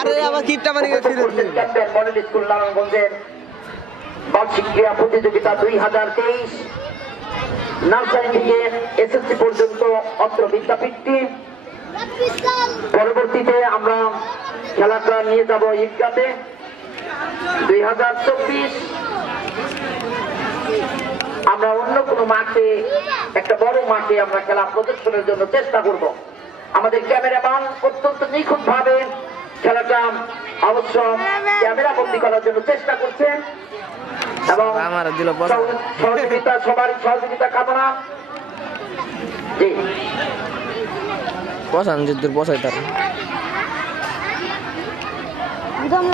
আরে আবার কিটটা বানিয়ে ফিরত দিল ক্যাপ্টেন মডেল স্কুল নারায়ণগঞ্জের বার্ষিক ক্রীড়া প্রতিযোগিতা 2023 নার্সারি থেকে এসএসসি পর্যন্ত অত্র বিদ্যাপীঠটি। পরবর্তীতে আমরা খেলাটা নিয়ে যাব ঈদগাতে 2024। আমরা অন্য কোনো মাঠে, একটা বড় মাঠে আমরা খেলা প্রদর্শনের জন্য চেষ্টা করব। আমাদের ক্যামেরাম্যান অত্যন্ত নিখুঁত ভাবে খেলাটা অবশ্য ক্যামেরা বন্দী করার জন্য চেষ্টা করছেন এবং সহযোগিতা, সবার সহযোগিতা কামনা। জি বসান যুদ্ধের বসাই তার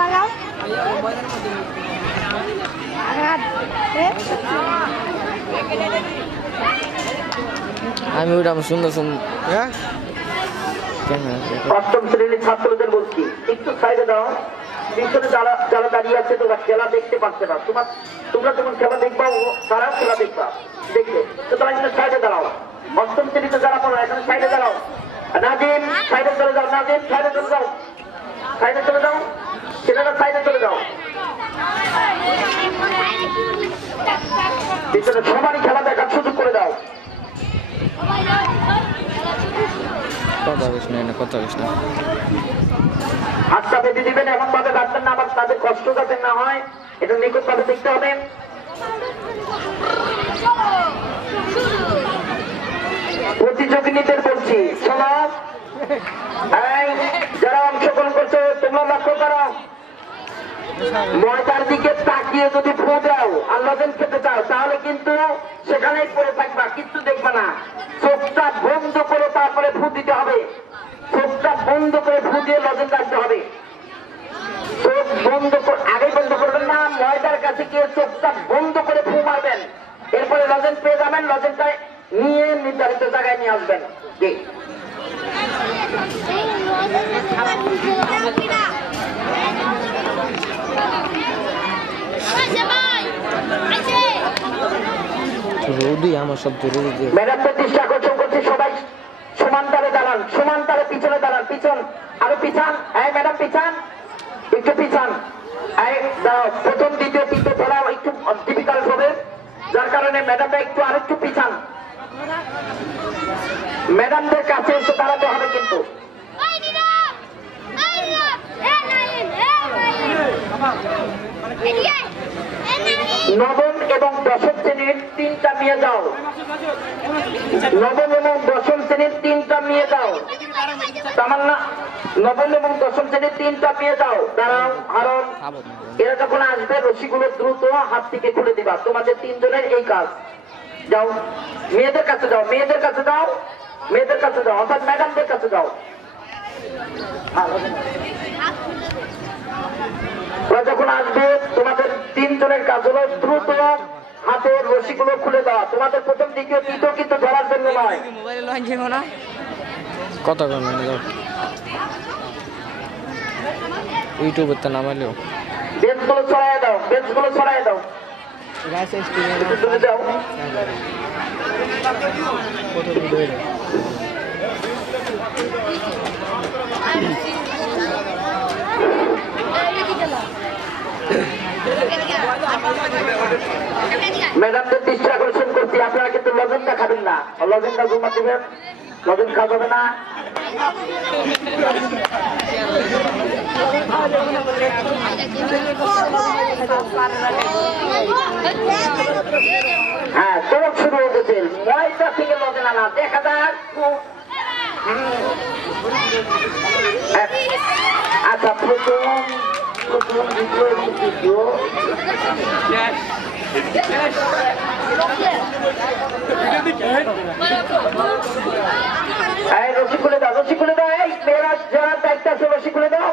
লাগাও আমি ওইরকম সুন্দর সুন্দর অষ্টম শ্রেণীর ছাত্রদের বলছি একটু সাইডে দাও। পিছনে যারা যারা দাঁড়িয়ে আছে তোমরা খেলা দেখতে পাচ্ছে না, তোমরা যখন খেলা দেখবা তারাও খেলা দেখবা দেখবে, সুতরাং এখানে সাইডে দাঁড়াও। অষ্টম শ্রেণীতে যারা পড়ো এখানে সাইডে দাঁড়াও। নাজিম সাইডে চলে যাও, নাজিম সাইডে চলে যাও, সাইডে চলে যাও, ছেলেরা সাইডে চলে যাও। পিছনে সবারই খেলা দেখার সুযোগ করে দাও। হাতটা বেঁধে দিবেন, এমন ভাবে বাঁধবেন না আবার তাদের কষ্ট যাতে না হয়, এটা নিখুঁত ভাবে দেখতে হবে। প্রতিযোগিনীদের বলছি শোনো, যারা অংশগ্রহণ করছো তোমরা লক্ষ্য করো, ময়দার দিকে তাকিয়ে যদি ফু দাও আর লজেন খেতে চাও তাহলে কিন্তু সেখানেই পড়ে থাকবা, কিন্তু দেখবা না। চোখটা বন্ধ করে তারপরে ফু দিতে হবে, চোখটা বন্ধ করে ফু দিয়ে লজেন কাটতে হবে। চোখ বন্ধ করে আগে বন্ধ করবেন না, ময়দার কাছে গিয়ে চোখটা বন্ধ করে ফু মারবেন, এরপরে লজেন পেয়ে যাবেন, লজেনটা নিয়ে নির্ধারিত জায়গায় নিয়ে আসবেন। জি আমার শব্দ ম্যাডামদের দৃষ্টি আকর্ষণ করছি, সবাই সমান তালে দাঁড়ান, সমান তালে পিছনে দাঁড়ান, পিছন আরো পিছান, ম্যাডাম পিছান, একটু পিছান। প্রথম দ্বিতীয় তৃতীয় ধরা একটু ডিফিকাল্ট হবে, যার কারণে ম্যাডামরা একটু আরেকটু পিছান। ম্যাডামদের কাছে এসে দাঁড়াতে হবে কিন্তু। নবম এবং দশম শ্রেণীর তিনটা নিয়ে যাও, নবম এবং দশম শ্রেণীর তিনটা নিয়ে যাও, তামান্না নবম এবং দশম শ্রেণীর তিনটা নিয়ে যাও। দাঁড়াও, হারণ এরা যখন আসবে রশিগুলো দ্রুত হাত থেকে খুলে দিবা, তোমাদের তিনজনের এই কাজ। যাও মেয়েদের কাছে যাও, মেয়েদের কাছে যাও, মেয়েদের কাছে যাও, অর্থাৎ ম্যাডামদের কাছে যাও। যখন আসবে তোমাদের তিনজনের কাজ হলো দ্রুত হাতের রশিগুলো খুলে দেওয়া। তোমাদের প্রথম দ্বিতীয় তৃতীয় কিন্তু ধরার জন্য নয়। কত ইউটিউবে তো নামালেও বেঞ্চগুলো ছড়াই দাও, বেঞ্চগুলো ছড়াই দাও, দাও। ম্যাডামদের দৃষ্টি আকর্ষণ করছি, আপনারা কিন্তু লজেনটা খাবেন না, লজেনটা জমা দিবেন, লজেন খাওয়া যাবে না। হ্যাঁ তোর শুরু হয়ে গেছে, ময়দা থেকে লজেন আনা দেখা যাক। আচ্ছা প্রথম দ্বিতীয় তৃতীয় রশি খুলে দাও, রশি খুলে দাও, এই মেয়েরা যারা দায়িত্ব আছে রশি খুলে দাও।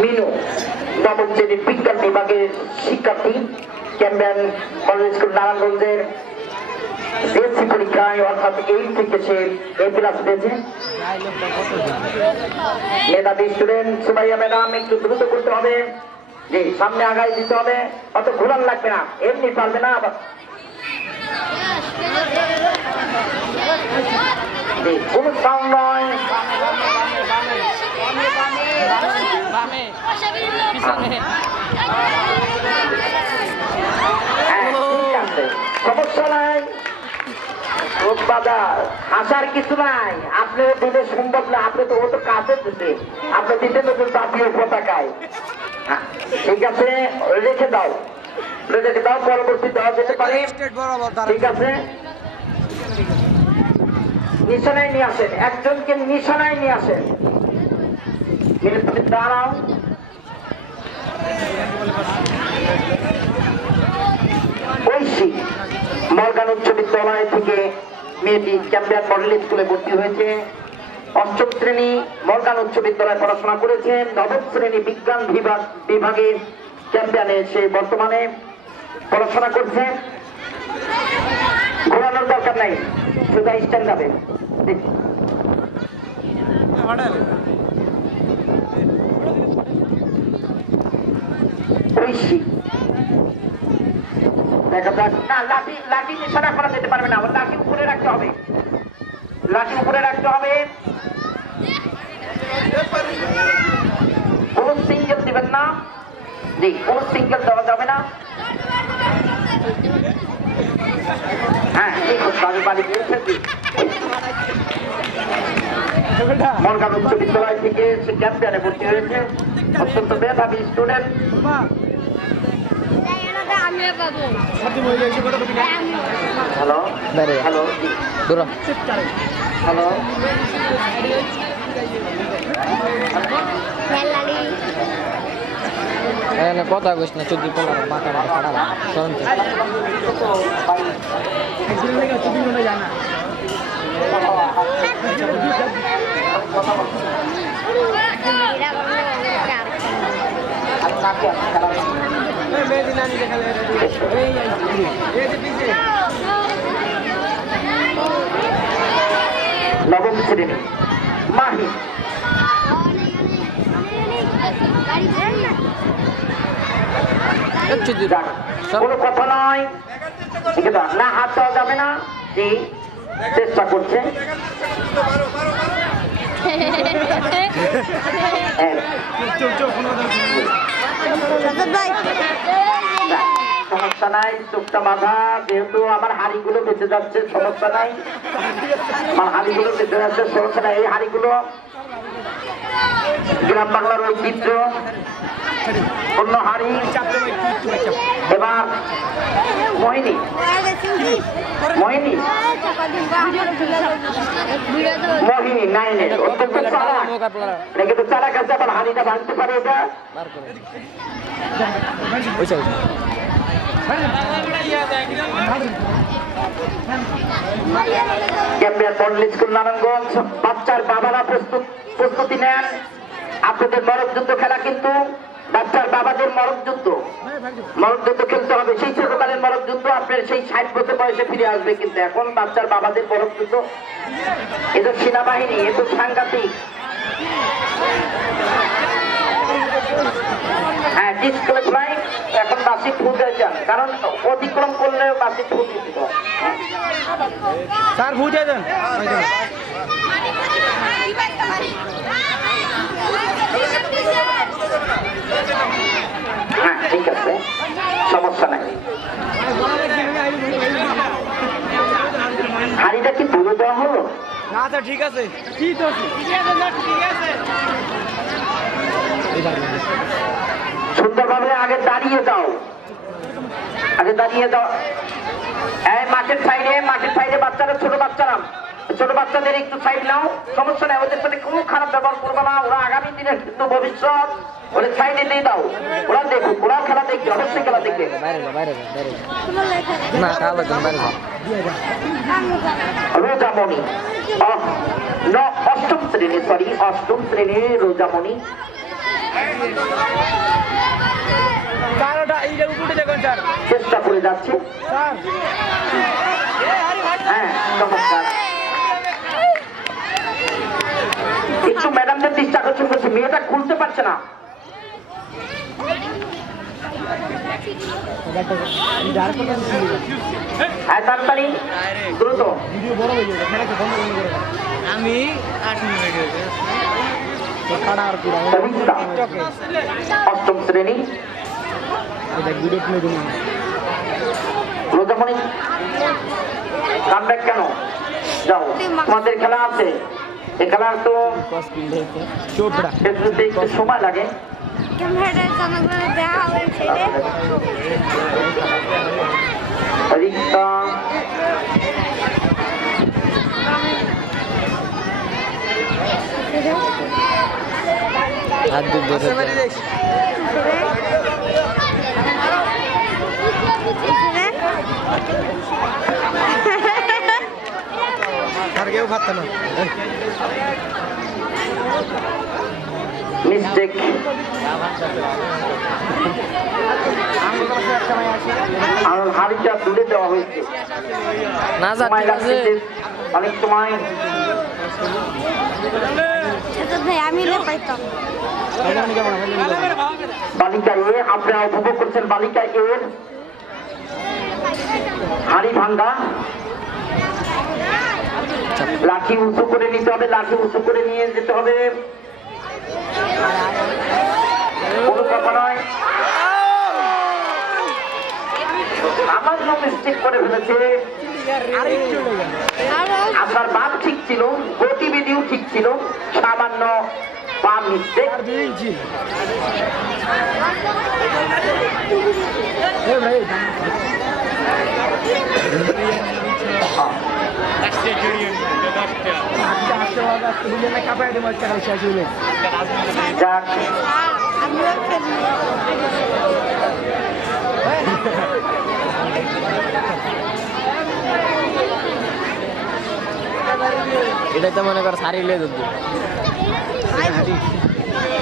মিনু নবম শ্রেণীর বিজ্ঞান বিভাগের শিক্ষার্থী, ক্যাম্বেন মডেল স্কুল নারায়ণগঞ্জের এসসি পরীক্ষায় অর্থাৎ 8 থেকে সে A+ পেয়েছে। মেধাবী স্টুডেন্ট সুমাইয়া ম্যাডাম একটু দ্রুত করতে হবে। জি সামনে আগায় দিতে হবে, অত ঘোরান লাগবে না, এমনি পারবে না আবার। জি কোনো সাউন্ড নয়। হ্যাঁ, ঠিক আছে, সমস্যা নাই। বাজার আসার কিছু নাই, আপনি দিতে সম্ভব না, আপনি তো ও তো কাছে দিতে, আপনি দিতে তো জাতীয় পতাকায়। হ্যাঁ, ঠিক আছে, রেখে দাও, রেখে দাও, পরবর্তী দেওয়া যেতে পারে। ঠিক আছে, নিশানায় নিয়ে আসেন, একজনকে নিশানায় নিয়ে আসেন। দাঁড়াও, ঐশী মর্গান উচ্চ বিদ্যালয় থেকে মেয়েটি চ্যাম্পিয়ন মডেল স্কুলে ভর্তি হয়েছে। অষ্টম শ্রেণী মর্গান উচ্চ বিদ্যালয়ে পড়াশোনা করেছে। নবম শ্রেণী বিজ্ঞান বিভাগে চ্যাম্পিয়নে সে বর্তমানে পড়াশোনা করছে। ঘোরানোর দরকার নাই, শুধু স্ট্যান্ড যাবে। ঐশী দেখা যাক, না লাঠি লাঠি নিশানা করা যেতে পারবে না, লাঠি উপরে রাখতে হবে, লাঠি উপরে রাখতে হবে। কোন সিঙ্গেল দিবেন না, জি কোন সিঙ্গেল দেওয়া যাবে না। হ্যাঁ ঠিক আছে, বাড়ি দিয়েছে। মর্গান উচ্চ বিদ্যালয় থেকে সে চ্যাম্পিয়নে ভর্তি হয়েছে। অত্যন্ত মেধাবী স্টুডেন্ট। হ্যালো হ্যালো হ্যালো, কথা কইস না, 14-15 মাথা মাথা খারাপ শুনতে জানা। নবম শ্রেণী মাহি, কোনো কথা নয়, না হাত দেওয়া যাবে না। জি চেষ্টা করছে। সমস্যা নাই, চোখটা বাঁধা, যেহেতু আমার হাড়িগুলো বেঁচে যাচ্ছে, সমস্যা নাই, আমার হাড়িগুলো বেঁচে যাচ্ছে, সমস্যা নাই। এই হাড়িগুলো গ্রাম বাংলার ঐতিহ্য অন্য হাড়ি। এবার মোহিনী, মোহিনী মোহিনী নাইনের অত্যন্ত চালাক, কিন্তু চালাক আছে, আবার হাড়িটা ভাঙতে পারে। এটা চ্যাম্পিয়ন মডেল স্কুল নারায়ণগঞ্জ। বাচ্চার বাবারা প্রস্তুতি নেন, আপনাদের মরক যুদ্ধ খেলা, কিন্তু বাচ্চার বাবাদের মরক যুদ্ধ খেলতে হবে। সেই ছোটকালের মরক যুদ্ধ আপনার সেই 60 বছর বয়সে ফিরে আসবে, কিন্তু এখন বাচ্চার বাবাদের মরক যুদ্ধ। এ তো সেনাবাহিনী, এ তো সাংঘাতিক। হ্যাঁ ডিসক্লিফাই, এখন বাসি ফুটে যান, কারণ অতিক্রম করলে বাসি ফুট দিতে হবে। স্যার ফুটে দেন। হ্যাঁ ঠিক আছে, সমস্যা নাই। হাড়িটা কি দূরে দেওয়া হলো? না স্যার ঠিক আছে। সুন্দরভাবে আগে দাঁড়িয়ে যাও, আগে দাঁড়িয়ে যাও। এই মাঠের সাইডে বাচ্চারা, ছোট বাচ্চাদের একটু সাইড নাও, সমস্যা নাই। ওদের সাথে কোনো খারাপ ব্যবহার করবে না, ওরা আগামী দিনে কিন্তু ভবিষ্যৎ, ওদের সাইডে দিয়ে দাও। ওরা দেখুক, ওরা খেলা দেখবে, অবশ্যই খেলা দেখবে। রোজামণি, অষ্টম শ্রেণী রোজামণি। চেষ্টা করে যাচ্ছে। হ্যাঁ চমৎকার, একটু ম্যাডামদের দৃষ্টি আকর্ষণ করছে, মেয়েটা খুলতে পারছে না। হ্যাঁ তাড়াতাড়ি দ্রুত। আমি 8 মিনিট কাটা আর পুরো অভিজ্ঞতা অষ্টম শ্রেণী ভিডিও প্লে দিন রোজামণি কামব্যাক কেন যাও তোমাদের খেলা আছে এই খেলার তো চোপড়া খেলতে একটু সময় লাগে ক্যামেরাটা জনগণের দেখা হয়েছে রিক্তা হাত দুধ ধরে আর কেউ খাচ্ছে না মিস্টেক আর হাড়িটা তুলে দেওয়া হয়েছে না সময় যাচ্ছে লাগছে অনেক সময় ভাই আমি পাইতাম বালিকা এ আপনারা উপভোগ করছেন বালিকা এর হাড়ি ভাঙ্গা লাঠি উঁচু করে নিতে হবে লাঠি উঁচু করে নিয়ে যেতে হবে কোনো কথা নয় আমার মিস্টেক করে ফেলেছে আপনার বাপ ঠিক ছিল গতিবিধিও ঠিক ছিল সামান্য পা মিস্টেক যাক আমিও খেলি এটা তো মনে কর সারিলে দুধ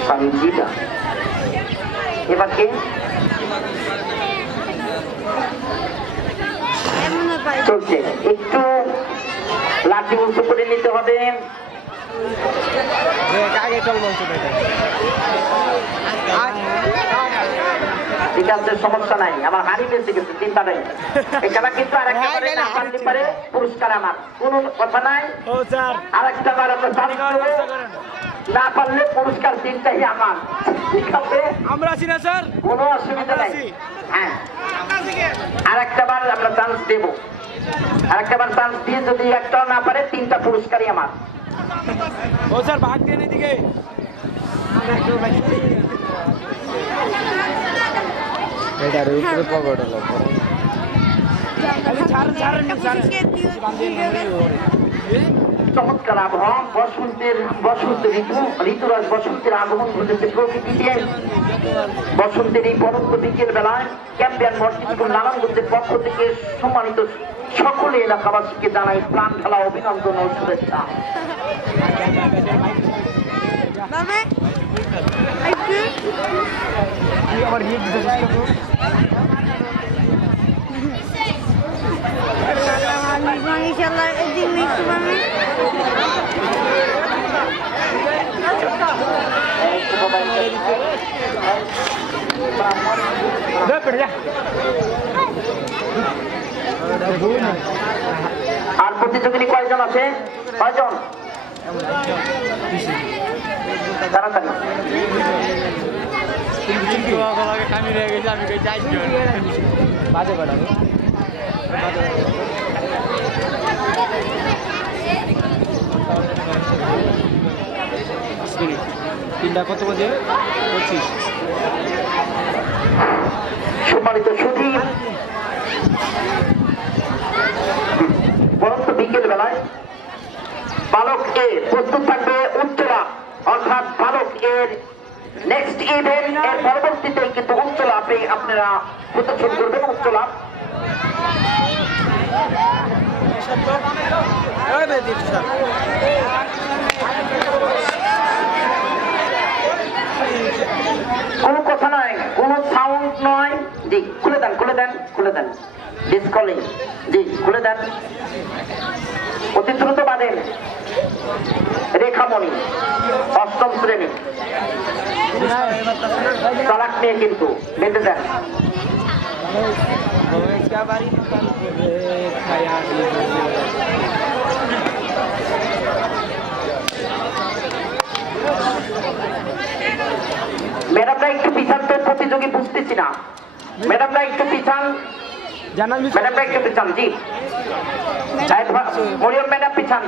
সঞ্জিতা এবার কে এমন পাই চলছে একটু লাঠি উঁচু করে নিতে হবে আগে চল বলছো এটা ঠিক আছে সমস্যা নাই আমার হাড়ি বেঁচে গেছে চিন্তা নেই এখানে কিন্তু আরেকটা বারে না পারলে পারে পুরস্কার আমার কোনো কথা নাই আরেকটা বার আমরা চালু করবো না পারলে পুরস্কার তিনটাই আমার ঠিক আছে আমরা আছি না স্যার কোনো অসুবিধা নাই হ্যাঁ আরেকটা বার আমরা চান্স দেব আরেকটা বার চান্স দিয়ে যদি একটাও না পারে তিনটা পুরস্কারই আমার ও স্যার ভাগ দেন এদিকে এটার উপরে পকেট হলো চমৎকার আবহাওয়া বসন্ত ঋতুরাজ বসন্তের আগমন ঘটেছে প্রকৃতিতে বসন্তের এই পরন্ত বিকেল বেলায় ক্যাম্পিয়ান মসজিদুল নারায়ণগঞ্জের পক্ষ থেকে সম্মানিত সকলে এলাকাবাসীকে জানাই প্রাণ ঢালা অভিনন্দন ও শুভেচ্ছা ইনশাল্লাহ একদিন মিক্স বানাই আর প্রতিযোগিনী কয়জন আছে কয়জন তাড়াতাড়ি বাজে কটা তিনটা কত বাজে 25 সম্মানিত সুধী পরন্ত বিকেল বেলায় বালক এ প্রস্তুত থাকবে উচ্চলা অর্থাৎ বালক এর নেক্সট ইভেন্ট এর পরবর্তীতে কিন্তু উচ্চলা আপনারা প্রদর্শন করবেন উচ্চলা কোনো কথা নয় কোনো সাউন্ড নয় জি খুলে দেন ডিসকলিং জি খুলে দেন অতি দ্রুত বাঁধেন রেখামণি অষ্টম শ্রেণী চালাক মেয়ে কিন্তু বেঁধে দেন ম্যাডামরা একটু পিছান তো, প্রতিযোগী বুঝতেছি না। ম্যাডামরা একটু পিছান, ম্যাডামরা একটু পিছান। জি মরিয়ম ম্যাডাম পিছান,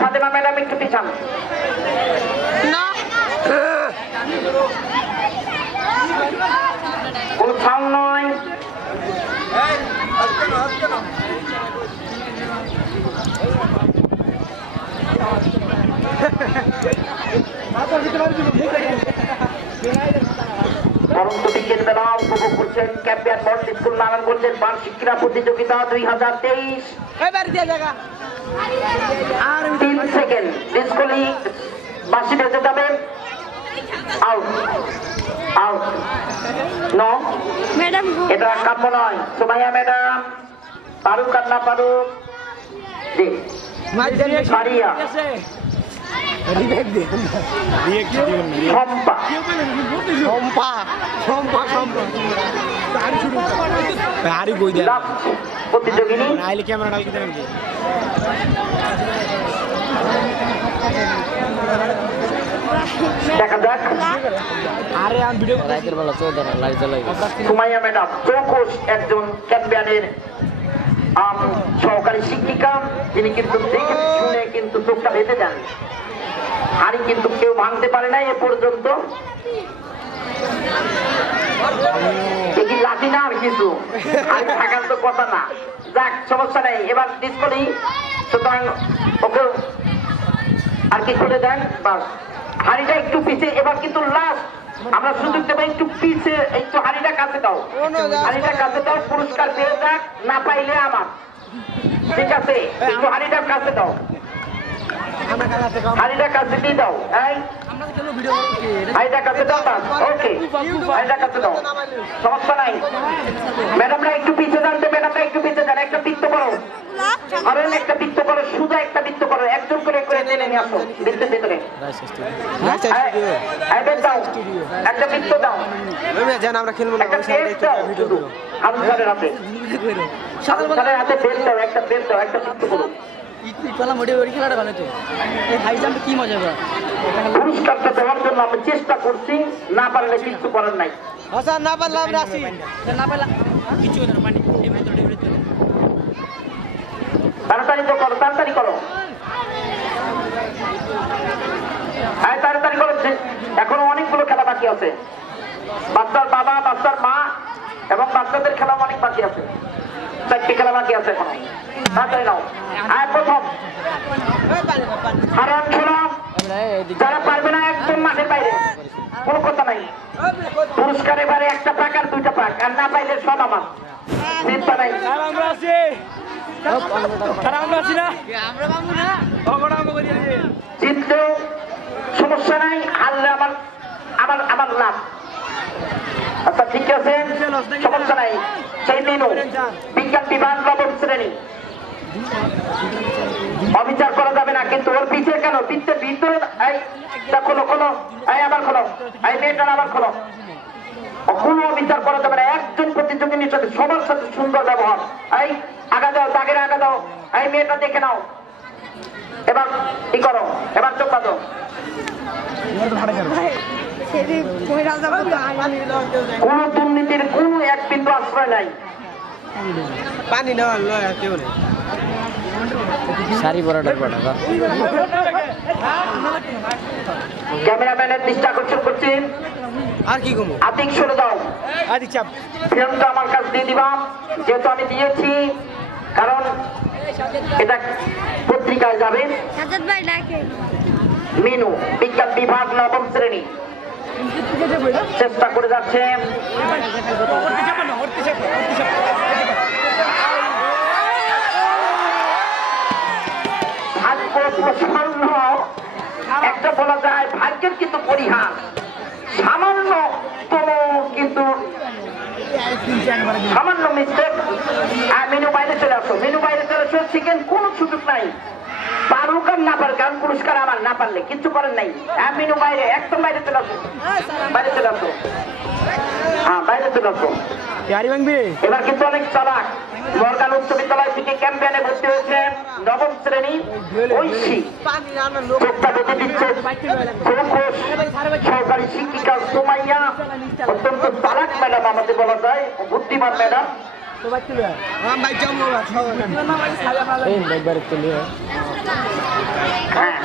ফাতেমা ম্যাডাম একটু পিছান। কোন সাউন্ড নয়। পরন্ত বিকেল বেলা উপভোগ করছেন ক্যাম্পিয়ান বর্ড স্কুল নারায়ণ করছেন বার্ষিক ক্রীড়া প্রতিযোগিতা 2023। 3 সেকেন্ড স্কুলি বাসি বেঁচে যাবেন। আউট আউট নো, ম্যাডাম এটা কাম্য নয়। সুমাইয়া ম্যাডাম পারুক আর না পারুক, জি সারিয়া প্রতিযোগিনী দেখা যাক। রাতের বেলা চোদ্দ না লাইট জ্বালাই সুমাইয়া ম্যাডাম চৌকস একজন ক্যাম্পিয়ানের সহকারী শিক্ষিকা, যিনি কিন্তু দেখে শুনে কিন্তু চোখটা বেঁধে যান। হাড়ি কিন্তু কেউ ভাঙতে পারে নাই এ পর্যন্ত। দেখি লাঠি না আর কিছু হাড়ি থাকার তো কথা না। যাক সমস্যা নেই, এবার ডিসকলি, সুতরাং ওকে আর কি করে দেন বাস। হাড়িটা একটু পিছিয়ে, এবার কিন্তু লাস্ট আমরা সুযোগ দেবো, একটু পিছিয়ে একটু হাড়িটা কাছে দাও, হাড়িটা কাছে দাও, পুরস্কার পেয়ে যাক, না পাইলে আমার। ঠিক আছে, একটু হাড়িটার কাছে দাও, হাড়িটা কাছে দিয়ে দাও। এই হাড়িটা কাছে দাও, ওকে হাড়িটা কাছে দাও, সমস্যা নাই। ম্যাডামরা একটু পিছিয়ে যান তো, ম্যাডামরা একটু পিছিয়ে যান। একটা বৃত্ত করো, ধরেন একটা বৃত্ত করো, সোজা একটা বৃত্ত করো, একজন করে করে টেনে নিয়ে আসো বৃত্তের ভিতরে। একটা বৃত্ত দাও, আমরা খেলবো একটা বেল দাও, শুধু হাতের হাতে, হাতের হাতে বেল দাও, একটা বেল দাও, একটা বৃত্ত করো। খেলাটা ভালো তো হাই জাম্পে কি মজা হবে। পুরস্কারটা দেওয়ার জন্য আমি চেষ্টা করছি, না পারলে কিছু করার নাই। না পারলাম রাশি না পেলাম কিছু না পানি তাড়াতাড়ি তো করো, তাড়াতাড়ি করো, হ্যাঁ তাড়াতাড়ি করো। এখনো অনেকগুলো খেলা বাকি আছে, বাচ্চার বাবা, বাচ্চার মা এবং বাচ্চাদের খেলা অনেক বাকি আছে। 4টি খেলা বাকি আছে এখনো, তাড়াতাড়ি নাও। আর প্রথম হারান খেলা, যারা পারবে না একদম মাঠের বাইরে, কোনো কথা নাই। পুরস্কার এবারে একটা পাক আর 2টা পাক, আর না পাইলে সব আমার, চিন্তা নাই। জিতলেও সমস্যা নাই, হারলে আমার আমার আমার লাভ। আচ্ছা ঠিক আছে, সমস্যা নাই। সেই দিনও বিজ্ঞান বিভাগ নবম শ্রেণী, অবিচার করা যাবে না, কিন্তু ওর পিছিয়ে কেন পিছিয়ে ভিতরে খোলো খোলো, আবার খোলো, মেয়েটার আবার খোলো। কোনো অবিচার করা যাবে না, একজন প্রতিযোগিনীর সাথে সবার সাথে সুন্দর ব্যবহার। আগা দাও, দাগের আগা দাও, মেয়েটা দেখে নাও। এবার কি করো, এবার চোখ বাঁধো। কোন দুর্নীতির কোন এক বিন্দু আশ্রয় নাই। পানি নেওয়ার কেউ নেই। শাড়ি পরাটার পড়া ক্যামেরাম্যানের দৃষ্টি আকর্ষণ করছেন। আর কি কমো আতিক সরে দাও, আদিক চাপ ফিল্মটা আমার কাছে দিয়ে দিবাম, যেহেতু আমি দিয়েছি, কারণ এটা পত্রিকায় যাবে। মিনু বিজ্ঞান বিভাগ নবম শ্রেণী চেষ্টা করে যাচ্ছে। ভাগ্য সামান্য একটা বলা যায়, ভাগ্যের কিন্তু পরিহার সামান্য কোনো কিন্তু সামান্য মিস্টেক। মেনু বাইরে চলে আসো, মেনু বাইরে চলে আসো, সেকেন্ড কোনো সুযোগ নাই। পারুক আর না পারুক, কারণ পুরস্কার আমার, না পারলে কিচ্ছু করার নাই। মেনু বাইরে, একদম বাইরে চলে আসো, বাইরে চলে আসো। হ্যাঁ বাইরে চলে আসো। গাড়ি ভাঙবি এবার কিন্তু অনেক চালাক। মর্গান উচ্চ বিদ্যালয় থেকে ক্যাম্পেইনে ভর্তি হয়েছে নবম শ্রেণী ঐশী। চোখটা বেঁধে দিচ্ছে খোকস সহকারী শিক্ষিকা সুমাইয়া। অত্যন্ত চালাক ম্যাডাম আমাদের বলা যায়, বুদ্ধিমান ম্যাডাম। এই একবার চলে হ্যাঁ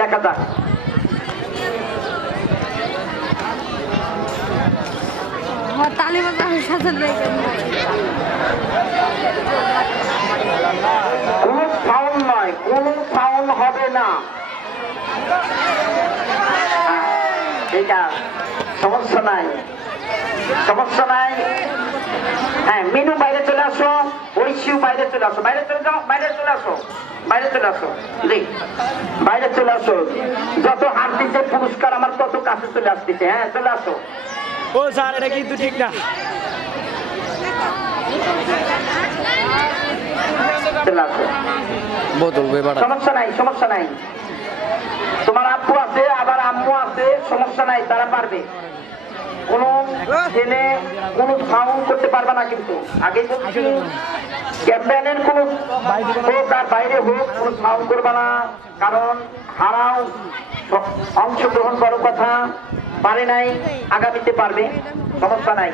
দেখা যাক। আমার তালিবানের সাথে দেখে কোনো সাউন্ড নয়, কোনো সাউন্ড হবে না। এটা সমস্যা নাই, সমস্যা নাই। হ্যাঁ মিনু বাইরে চলে আসো, ঐশীও বাইরে চলে আসো, বাইরে চলে যাও, বাইরে চলে আসো, বাইরে চলে আসো, জি বাইরে চলে আসো। যত হাত দিচ্ছে পুরস্কার আমার তত কাছে চলে আসতেছে। হ্যাঁ চলে আসো। ও স্যার এটা কিন্তু ঠিক না। চলে আসো, বোতল বেবাড়া সমস্যা নাই, সমস্যা নাই। তোমার আব্বু আছে, আবার আম্মু আছে, সমস্যা নাই, তারা পারবে। কোন ছেলে কোন সাউন্ড করতে পারবে না কিন্তু। আগে বলছি ক্যাম্পেইনের কোন হোক আর বাইরে হোক কোন সাউন্ড করবে না, কারণ হারাও অংশগ্রহণ বড় কথা। পারে নাই, আগামীতে পারবে, সমস্যা নাই।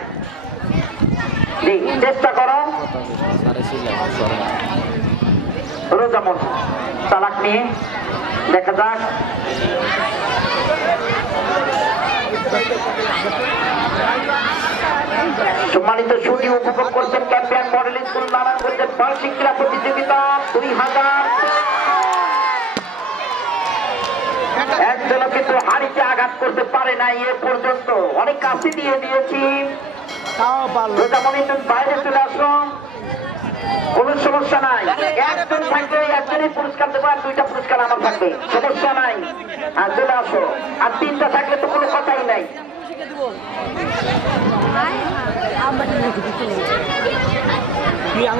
জি চেষ্টা করো। সাড়ে ছিল রোজামন তালাক নিয়ে দেখা যাক। সম্মানিত সুদী উপভোগ করছেন ক্যাম্পিয়ন মডেল স্কুল নারায়ণগঞ্জের বার্ষিক ক্রীড়া প্রতিযোগিতা 2000। একজনও কিন্তু হাড়িতে আঘাত করতে পারে নাই এ পর্যন্ত। অনেক কাছে দিয়ে দিয়েছি। রোজামণি তুমি বাইরে চলে আসো, কোন সমস্যা নাই। একজন থাকলে একজনই পুরস্কার দেবো, আর দুইটা পুরস্কার আমার থাকবে, সমস্যা নাই। আর চলে আসো, আর তিনটা থাকলে তো কোনো কথাই নাই।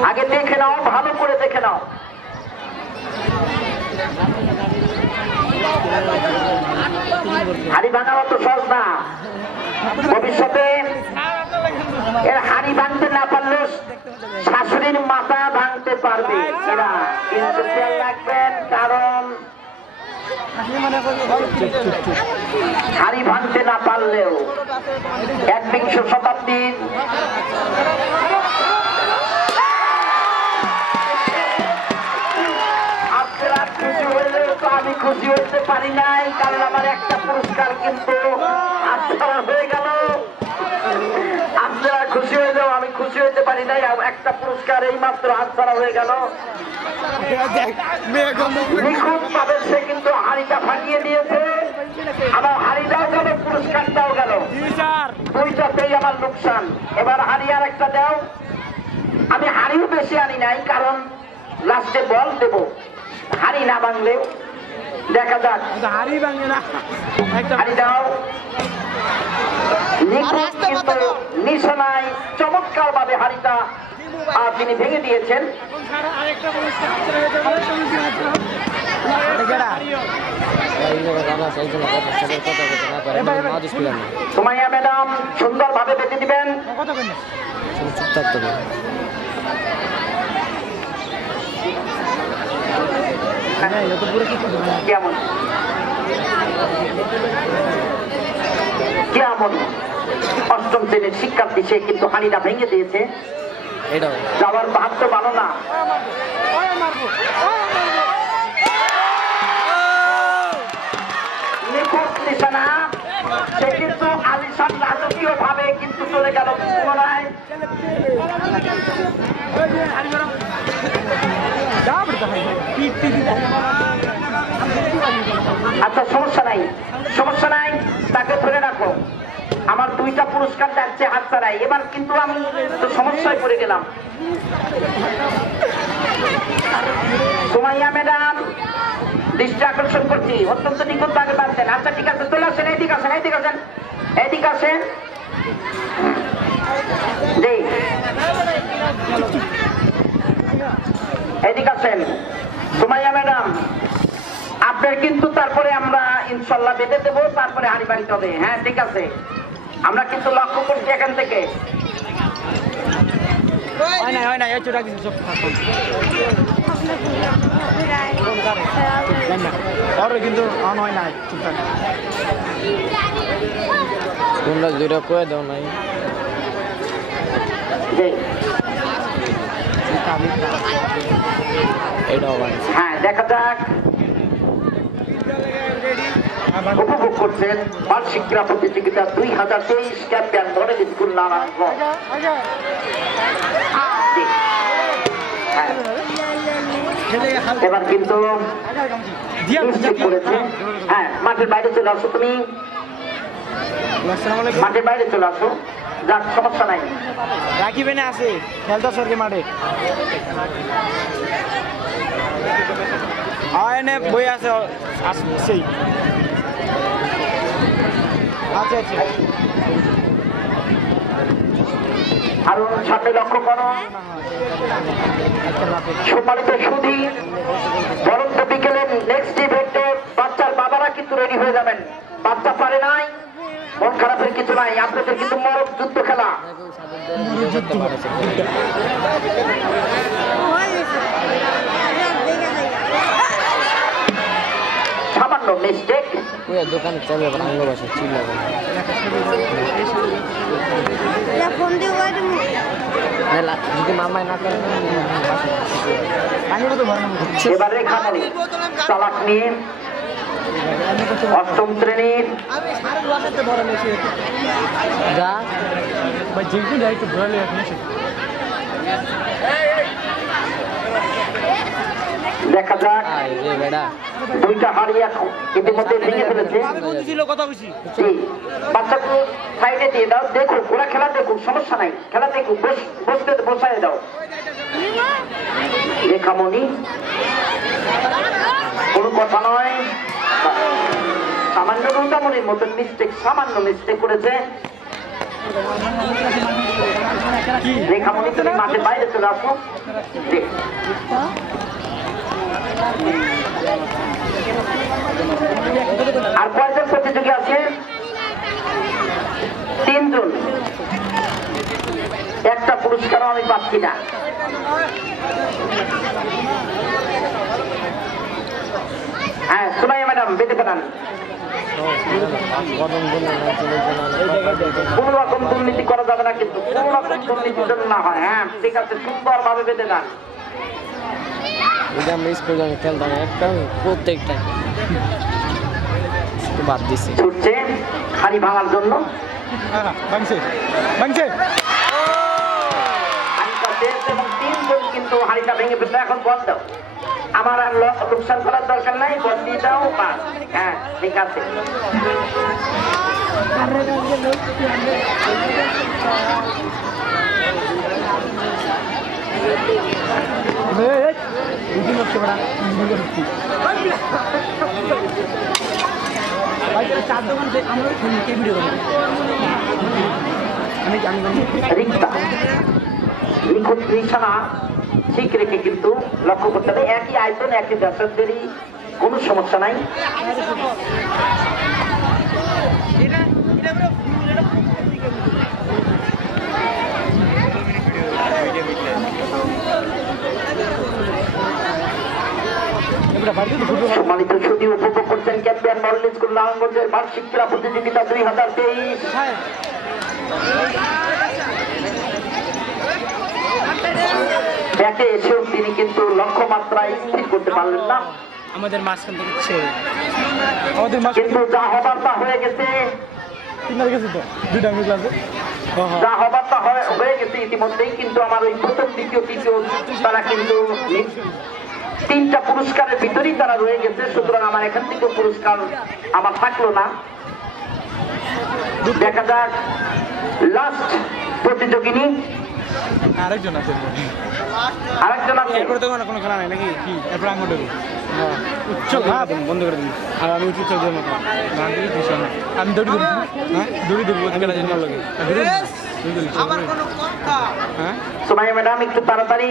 আগে দেখে নাও, ভালো করে দেখে নাও। হাড়ি ভাঙা তো সহজ না। ভবিষ্যতে এর হাড়ি ভাঙতে না পারলেও শাশুড়ির মাথা ভাঙতে পারবে এরা, কিন্তু খেয়াল রাখবেন, কারণ হাড়ি ভাঙতে না পারলেও 21শ শতাব্দীর আপনারা খুশি হইলেও তো আমি খুশি হইতে পারি নাই, কারণ আমার একটা পুরস্কার কিন্তু হাতছাড়া হয়ে গেল। আপনারা খুশি হইলেও আমি খুশি হইতে পারি নাই, একটা পুরস্কার এই মাত্র হাতছাড়া হয়ে গেল। নিখুঁত ভাবে সে কিন্তু হাড়িটা ভাঙিয়ে দিয়েছে। আমার হাড়িটাও গেল, পুরস্কারটাও গেল, দুইটাতেই আমার লোকসান। এবার হাড়ি আর একটা দাও। আমি হাড়িও বেশি আনি নাই, কারণ লাস্টে বল দেব। হাড়ি না ভাঙলেও দেখা যাক। হাড়ি দাও। নিখুঁত কিন্তু নিশানায় চমৎকার ভাবে হাড়িটা তিনি ভেঙে দিয়েছেন। সুমাইয়া ম্যাডাম সুন্দর ভাবে বেঁধে দিবেন। চুপ থাকতে হবে। কেমন কেমন অষ্টম শ্রেণীর শিক্ষার্থী, সে কিন্তু হাড়িটা ভেঙে দিয়েছে। এটাও যাওয়ার ভাব তো ভালো না। নিখুঁত নিশানা, সে কিন্তু আলিশান রাজকীয় ভাবে কিন্তু চলে গেল পুনরায়। আচ্ছা সমস্যা নাই, সমস্যা নাই, তাকে ধরে রাখো। আমার দুইটা পুরস্কার যাচ্ছে হাতছাড়াই। এবার কিন্তু আমি তো সমস্যায় পড়ে গেলাম। সুমাইয়া ম্যাডাম দৃষ্টি আকর্ষণ করছি, অত্যন্ত নিখুঁত ভাবে পারছেন। আচ্ছা ঠিক আছে, চলে আসেন, এইদিকে আসেন, এইদিকে আসেন, এইদিকে আসেন। জি এইদিকে আসেন। সুমাইয়া ম্যাডাম আপনার কিন্তু তারপরে আমরা ইনশাল্লাহ বেঁধে দেবো, তারপরে হাড়ি বাড়িতে হবে। হ্যাঁ ঠিক আছে, আমরা কিন্তু লক্ষ্য করছি এখান থেকে হয় না একটু রাখি সব ওর কিন্তু অন হয় না চুপ থাক তোমরা দুইটা কয়ে দাও নাই যে এটাও বাড়ি হ্যাঁ দেখা যাক উপভোগ করছেন বার্ষিক ক্রীড়া প্রতিযোগিতা 2023 চ্যাম্পিয়ন মডেল স্কুল নারায়ণগঞ্জ। হ্যাঁ, এবার কিন্তু নিশ্চিত করেছে। হ্যাঁ মাঠের বাইরে চলে আসো তুমি, মাঠের বাইরে চলে আসো, যাক সমস্যা নাই। রাখিবেনে আছে খেলতে সরকে মাঠে এনে বই আছে সেই আচ্ছা আচ্ছা আরো সামনে লক্ষ্য করো, সম্মানিত সুধী বরন্ত বিকেলে নেক্সট ইভেন্টে বাচ্চার বাবারা কিন্তু রেডি হয়ে যাবেন। বাচ্চা পারে নাই, মন খারাপের কিছু নাই, আপনাদের কিন্তু মরক যুদ্ধ খেলা। সামান্য মিস্টেক, ওই দোকানে চলে যাবে আঙ্গ বাসা চিল্লাবে ফোন দিয়ে যদি মামাই না করে এবার রেখামণি চালাক নিয়ে অষ্টম শ্রেণীর যা দেখা যাক রে বেড়া দুইটা হারিয়ে ইতিমধ্যে ভেঙে ফেলেছে। কথা বুঝি জি, বাচ্চাগুলো সাইডে দিয়ে দাও, দেখুক ওরা খেলা দেখুক, সমস্যা নাই, খেলা দেখুক, বসতে বসায় দাও। রেখামণি কোনো কথা নয়, সামান্য রুটামণির মতন মিস্টেক, সামান্য মিস্টেক করেছে। রেখামণি তুমি মাঠের বাইরে চলে আসো। জি। আর কয়জন প্রতিযোগী আছে? 3 জন। একটা পুরস্কারও আমি পাচ্ছি না। হ্যাঁ সুমাইয়া ম্যাডাম বেঁধে ফেলান। কোন রকম দুর্নীতি করা যাবে না, কিন্তু কোন রকম দুর্নীতি যেন না হয়। হ্যাঁ ঠিক আছে, সুন্দর ভাবে বেঁধে দেন। আমরা স্কুল খেলতাম একটা প্রত্যেকটা বাদ দিছি ছুটছে হাড়ি ভাঙার জন্য। এবং 3 জন কিন্তু হাড়িটা ভেঙে ফেলতে এখন বল দাও। আমার আর লোকসান করার দরকার নাই, বল দিয়ে দাও। হ্যাঁ ঠিক আছে। নিশানা ঠিক রেখে কিন্তু লক্ষ্য করতে হবে। একই আয়তন, একই দর্শকদেরই, কোনো সমস্যা নাই। সম্মানিত সুধী উপভোগ করছেন চ্যাম্পিয়ন মডেল স্কুল নারায়ণগঞ্জের বার্ষিক ক্রীড়া প্রতিযোগিতা 2023। ব্যাটে এসেও তিনি কিন্তু লক্ষ্যমাত্রায় স্থির করতে পারলেন না। আমাদের মাঝখান থেকে কিন্তু যা হবার তা হয়ে গেছে, যা হবার তা হয়ে গেছে ইতিমধ্যেই। কিন্তু আমার ওই প্রথম, দ্বিতীয়, তৃতীয় তারা কিন্তু 3টা পুরস্কারের ভিতরেই তারা রয়ে গেছে। সুতরাং আমার এখান থেকে পুরস্কার আমার থাকলো না। দেখা যাক লাস্ট প্রতিযোগিনী আরেকজন আছে এরপরে তো কোনো খেলা নাই নাকি কি এরপরে আঙুল দেবো উচ্চল বন্ধ করে দিন। আর আমি উচিত দেবো না আমি দৌড়ি দেবো। হ্যাঁ দৌড়ি দেবো খেলা জানি ভালো লাগে। সুমাইয়া ম্যাডাম একটু তাড়াতাড়ি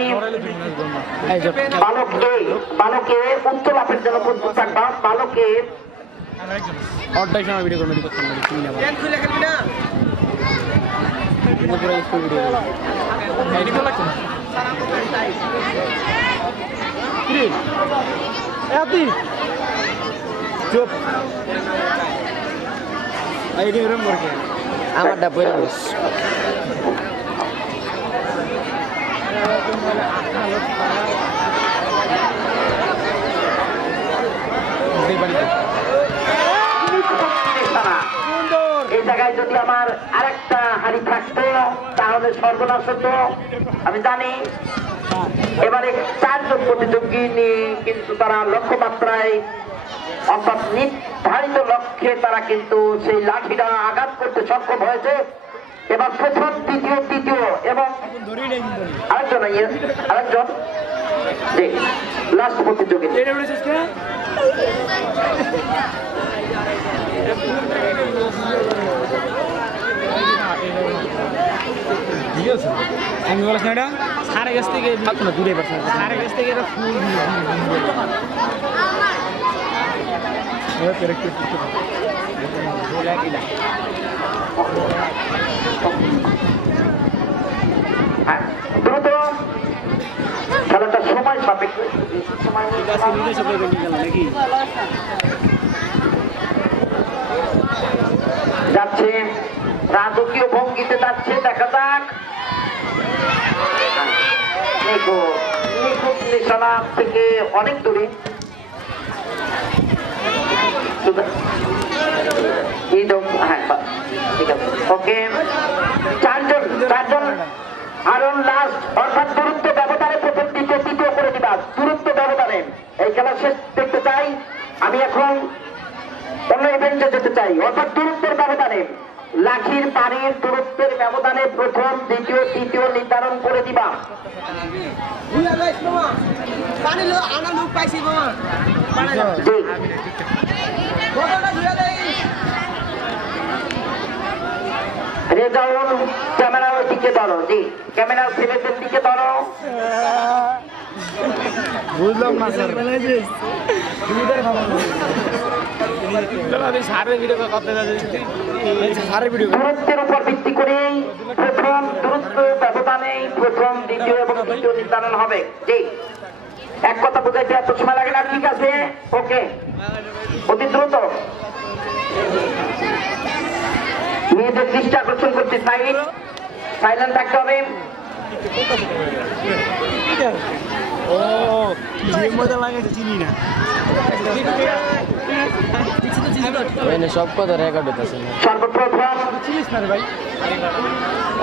বালক এ উচ্চ লাভের জন্য প্রস্তুত থাকবা। বালক এ অর্ধেক সময় ভিডিও কমেডি করতাম না কিন্তু পুরো স্কুল ভিডিও এডিট করা লাগছে না কি এতি চুপ আইডি রম করকে আমারটা পড়ে গেছে এই জায়গায় যদি আমার আরেকটা হাড়ি থাকতো তাহলে সর্বনাশ হতো। আমি জানি এবারে 4 জন প্রতিযোগী নিয়ে কিন্তু তারা লক্ষ্যমাত্রায় অর্থাৎ নির্ধারিত লক্ষ্যে তারা কিন্তু সেই লাঠিটা আঘাত করতে সক্ষম হয়েছে। এবার প্রথম দ্বিতীয় তৃতীয় এবং আরেকজন জি লাস্ট প্রতিযোগী ঠিক আছে আমি বলছি না সারে গাছ থেকে দূরে পারছে সারে গাছ থেকে এটা ফুল দ্রুত খেলাটা সময় সাপেক্ষ নাকি যাচ্ছে রাজকীয় ভঙ্গিতে যাচ্ছে দেখা যাক নিখুঁত নিশানা থেকে অনেক দূরে ওকে চারজন আরো লাস্ট অর্থাৎ দূরত্ব ব্যবধানে প্রথম দ্বিতীয় তৃতীয় করে দিবা দূরত্ব ব্যবধানে এই খেলা শেষ দেখতে চাই। আমি এখন অন্য ইভেন্টে যেতে চাই অর্থাৎ দূরত্বের ব্যবধানে লাঠির পানির দূরত্বের ব্যবধানে প্রথম দ্বিতীয় তৃতীয় নির্ধারণ করে দিবা। রেজাউল ক্যামেরা ওই দিকে ধরো জি ক্যামেরা সিমেন্টের দিকে ধরো বুঝলাম না স্যার দূরত্বের উপর ভিত্তি করেই প্রথম দূরত্ব ব্যবধানে প্রথম দ্বিতীয় এবং তৃতীয় নির্ধারণ হবে জি এক কথা বুঝাইতে এত সময় লাগে না ঠিক আছে ওকে অতি দ্রুত মেয়েদের দৃষ্টি আকর্ষণ করতে সাইলেন্ট থাকতে হবে। ও যে মজা লাগাইছে চিনি না সব কথা রেকর্ড হইতেছে সর্বপ্রথম চিনিস না রে ভাই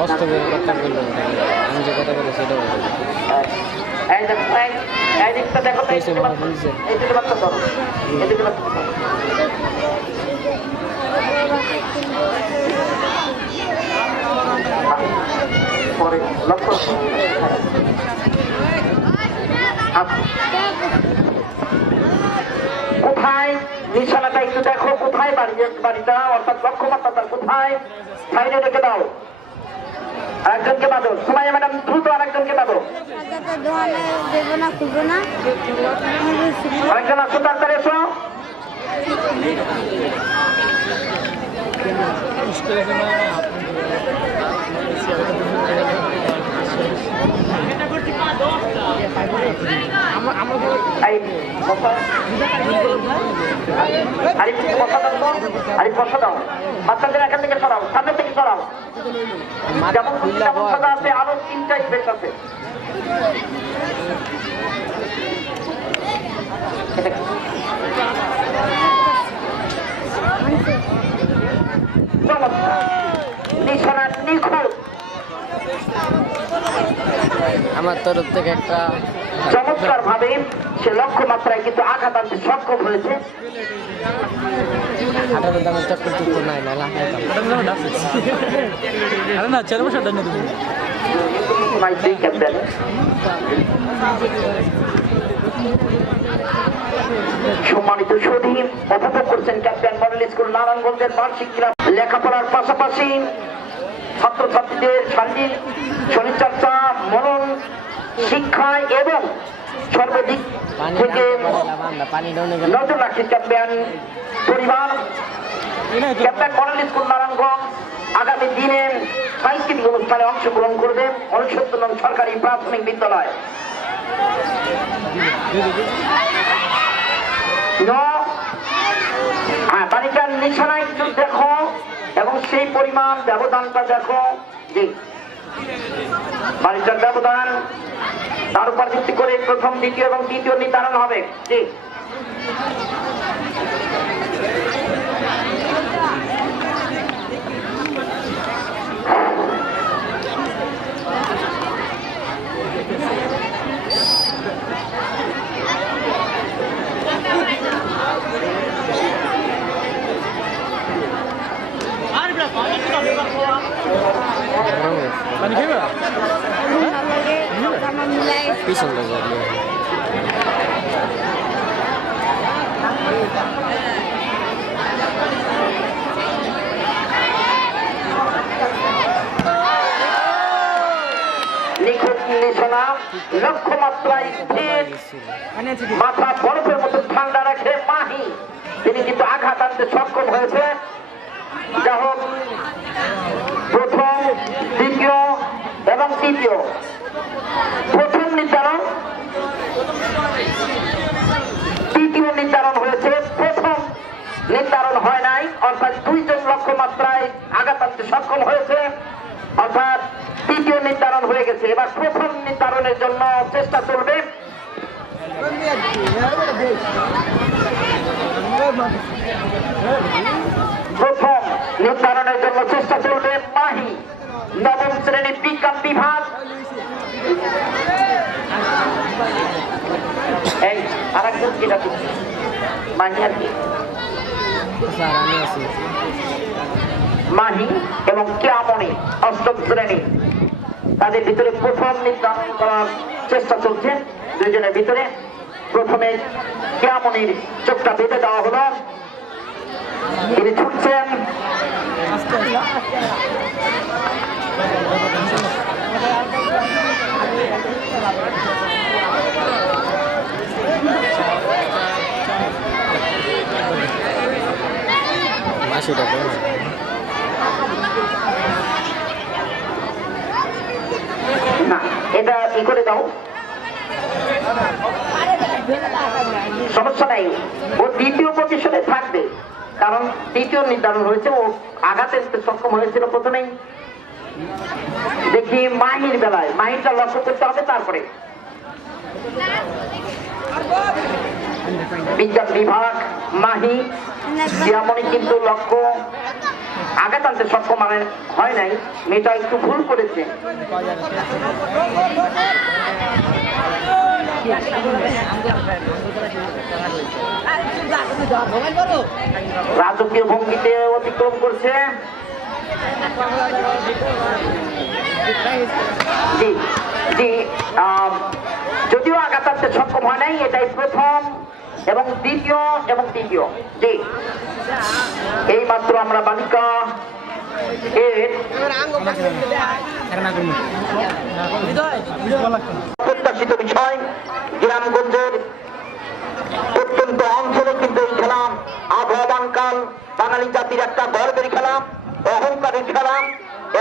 অস্ত করে কথা বললো আমি যে কথা বলে সেটা বলবো এই দিকটা দেখো তো, এই দিকে বাচ্চা ধরো, এই দিকে বাচ্চা ধরো। পরে লক্ষ্য কোথায় নিশানাটা একটু দেখো কোথায় বাড়িটা অর্থাৎ লক্ষ্যমাত্রাটা কোথায় সাইডে রেখে দাও। আরেকজনকে বাঁধো সময় ম্যাডাম দ্রুত আরেকজনকে বাঁধো। আরেকজন আসো তাড়াতাড়ি এসো। বাচ্চাদের এখান থেকে সরাও সামনে থেকে সরাও যেমন আছে আরো 3টা ইভেন্ট আছে। নিশানা নিখুঁত আমার তরফ থেকে একটা চমৎকার ভাবে সে লক্ষ্যমাত্রায় কিন্তু আঘাত আনতে সক্ষম হয়েছে। 18 দামের চক্কর টুকুর নাই না আরে না 4 বছর ডান দিবি ক্যাপ্টেন সম্মানিত সুধী উপভোগ করছেন ক্যাপ্টেন মডেল স্কুল নারায়ণগঞ্জের বার্ষিক ক্লাব লেখাপড়ার পাশাপাশি ছাত্রছাত্রীদের শারীরিক শরীরচর্চা মনন শিক্ষা এবং সর্বাধিক পানি থেকে নামতে পারে বান্দা পানি ডাউনে গেল নজর রাখছে চ্যাম্পিয়ন পরিবার ক্যাপ্টেন মডেল স্কুল নারায়ণগঞ্জ আগামী দিনে সাংস্কৃতিক অনুষ্ঠানে অংশগ্রহণ করবে 69 নং সরকারি প্রাথমিক বিদ্যালয়। বালিকার নিশানা একটু দেখো এবং সেই পরিমাণ ব্যবধানটা দেখো। জি, বালিকার ব্যবধান তার উপর ভিত্তি করে প্রথম, দ্বিতীয় এবং তৃতীয় নির্ধারণ হবে। জি, পানি খাইবে আমার মিলাই পিছন লাগে নিখুঁত নিশানা, লক্ষ্যমাত্রায় স্থির, মাথা বরফের মতো ঠান্ডা রাখে মাহি। তিনি কিন্তু আঘাত আনতে সক্ষম হয়েছে। যা হোক, প্রথম, দ্বিতীয় এবং তৃতীয়। প্রথম নির্ধারণ, তৃতীয় নির্ধারণ হয়েছে, প্রথম নির্ধারণ হয় নাই, অর্থাৎ দুইজন লক্ষ্যমাত্রায় আঘাত আনতে সক্ষম হয়েছে, অর্থাৎ তৃতীয় নির্ধারণ হয়ে গেছে। এবার প্রথম নির্ধারণের জন্য চেষ্টা চলবে। প্রথম নির্ধারণের জন্য চেষ্টা চলবে মাহি, নবম শ্রেণী বিজ্ঞান বিভাগ। এই আর একজন কিনা মাহি আর কি স্যার আমি আছি মাহি এবং কেয়ামনি অষ্টম শ্রেণী, তাদের ভিতরে প্রথম নির্ধারণ করার চেষ্টা চলছে। দুইজনের ভিতরে প্রথমে কেয়ামনির চোখটা বেঁধে দেওয়া হলো, তিনি ছুটছেন। মাসিটা না, এটা ই করে দাও, সমস্যা নাই। ও দ্বিতীয় পজিশনে থাকবে, কারণ তৃতীয় নির্ধারণ হয়েছে, ও আঘাত এনতে সক্ষম হয়েছিল প্রথমেই। দেখি মাহির বেলায়, মাহিরটা লক্ষ্য করতে হবে। তারপরে বিজ্ঞান বিভাগ মাহি, যেমন কিন্তু লক্ষ্য আঘাত আনতে সক্ষম হয় নাই, মেয়েটা একটু ভুল করেছে। রাজকীয় ভঙ্গিতে অতিক্রম করছে। জি জি, যদিও আঘাত আনতে সক্ষম হয় নাই, এটাই প্রথম এবং দ্বিতীয় এবং তৃতীয়। জি, এই মাত্র আমরা বালিকা এর প্রত্যাশিত বিষয়, গ্রামগঞ্জের প্রত্যন্ত অঞ্চলে কিন্তু এই খেলা আবহমানকাল বাঙালি জাতির একটা গর্বের খেলা, অহংকারের খেলা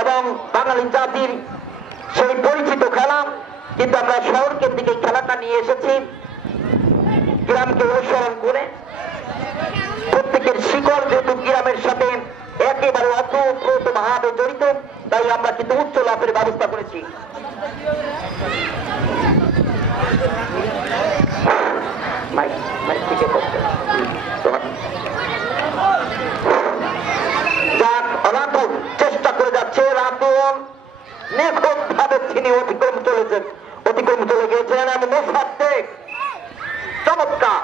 এবং বাঙালি জাতির সেই পরিচিত খেলা। কিন্তু আমরা শহর কেন্দ্রিক এই খেলাটা নিয়ে এসেছি গ্রামকে অনুসরণ করে। প্রত্যেকের শিকড় যেহেতু গ্রামের সাথে একেবারে অতপ্রত ভাবে জড়িত, তাই আমরা কিন্তু উচ্চ লাভের ব্যবস্থা করেছি। রাতুল চেষ্টা করে যাচ্ছে, রাতুল নিখুঁত ভাবে তিনি অতিক্রম চলে গিয়েছেন এবং মোসাদ্দেক চমৎকার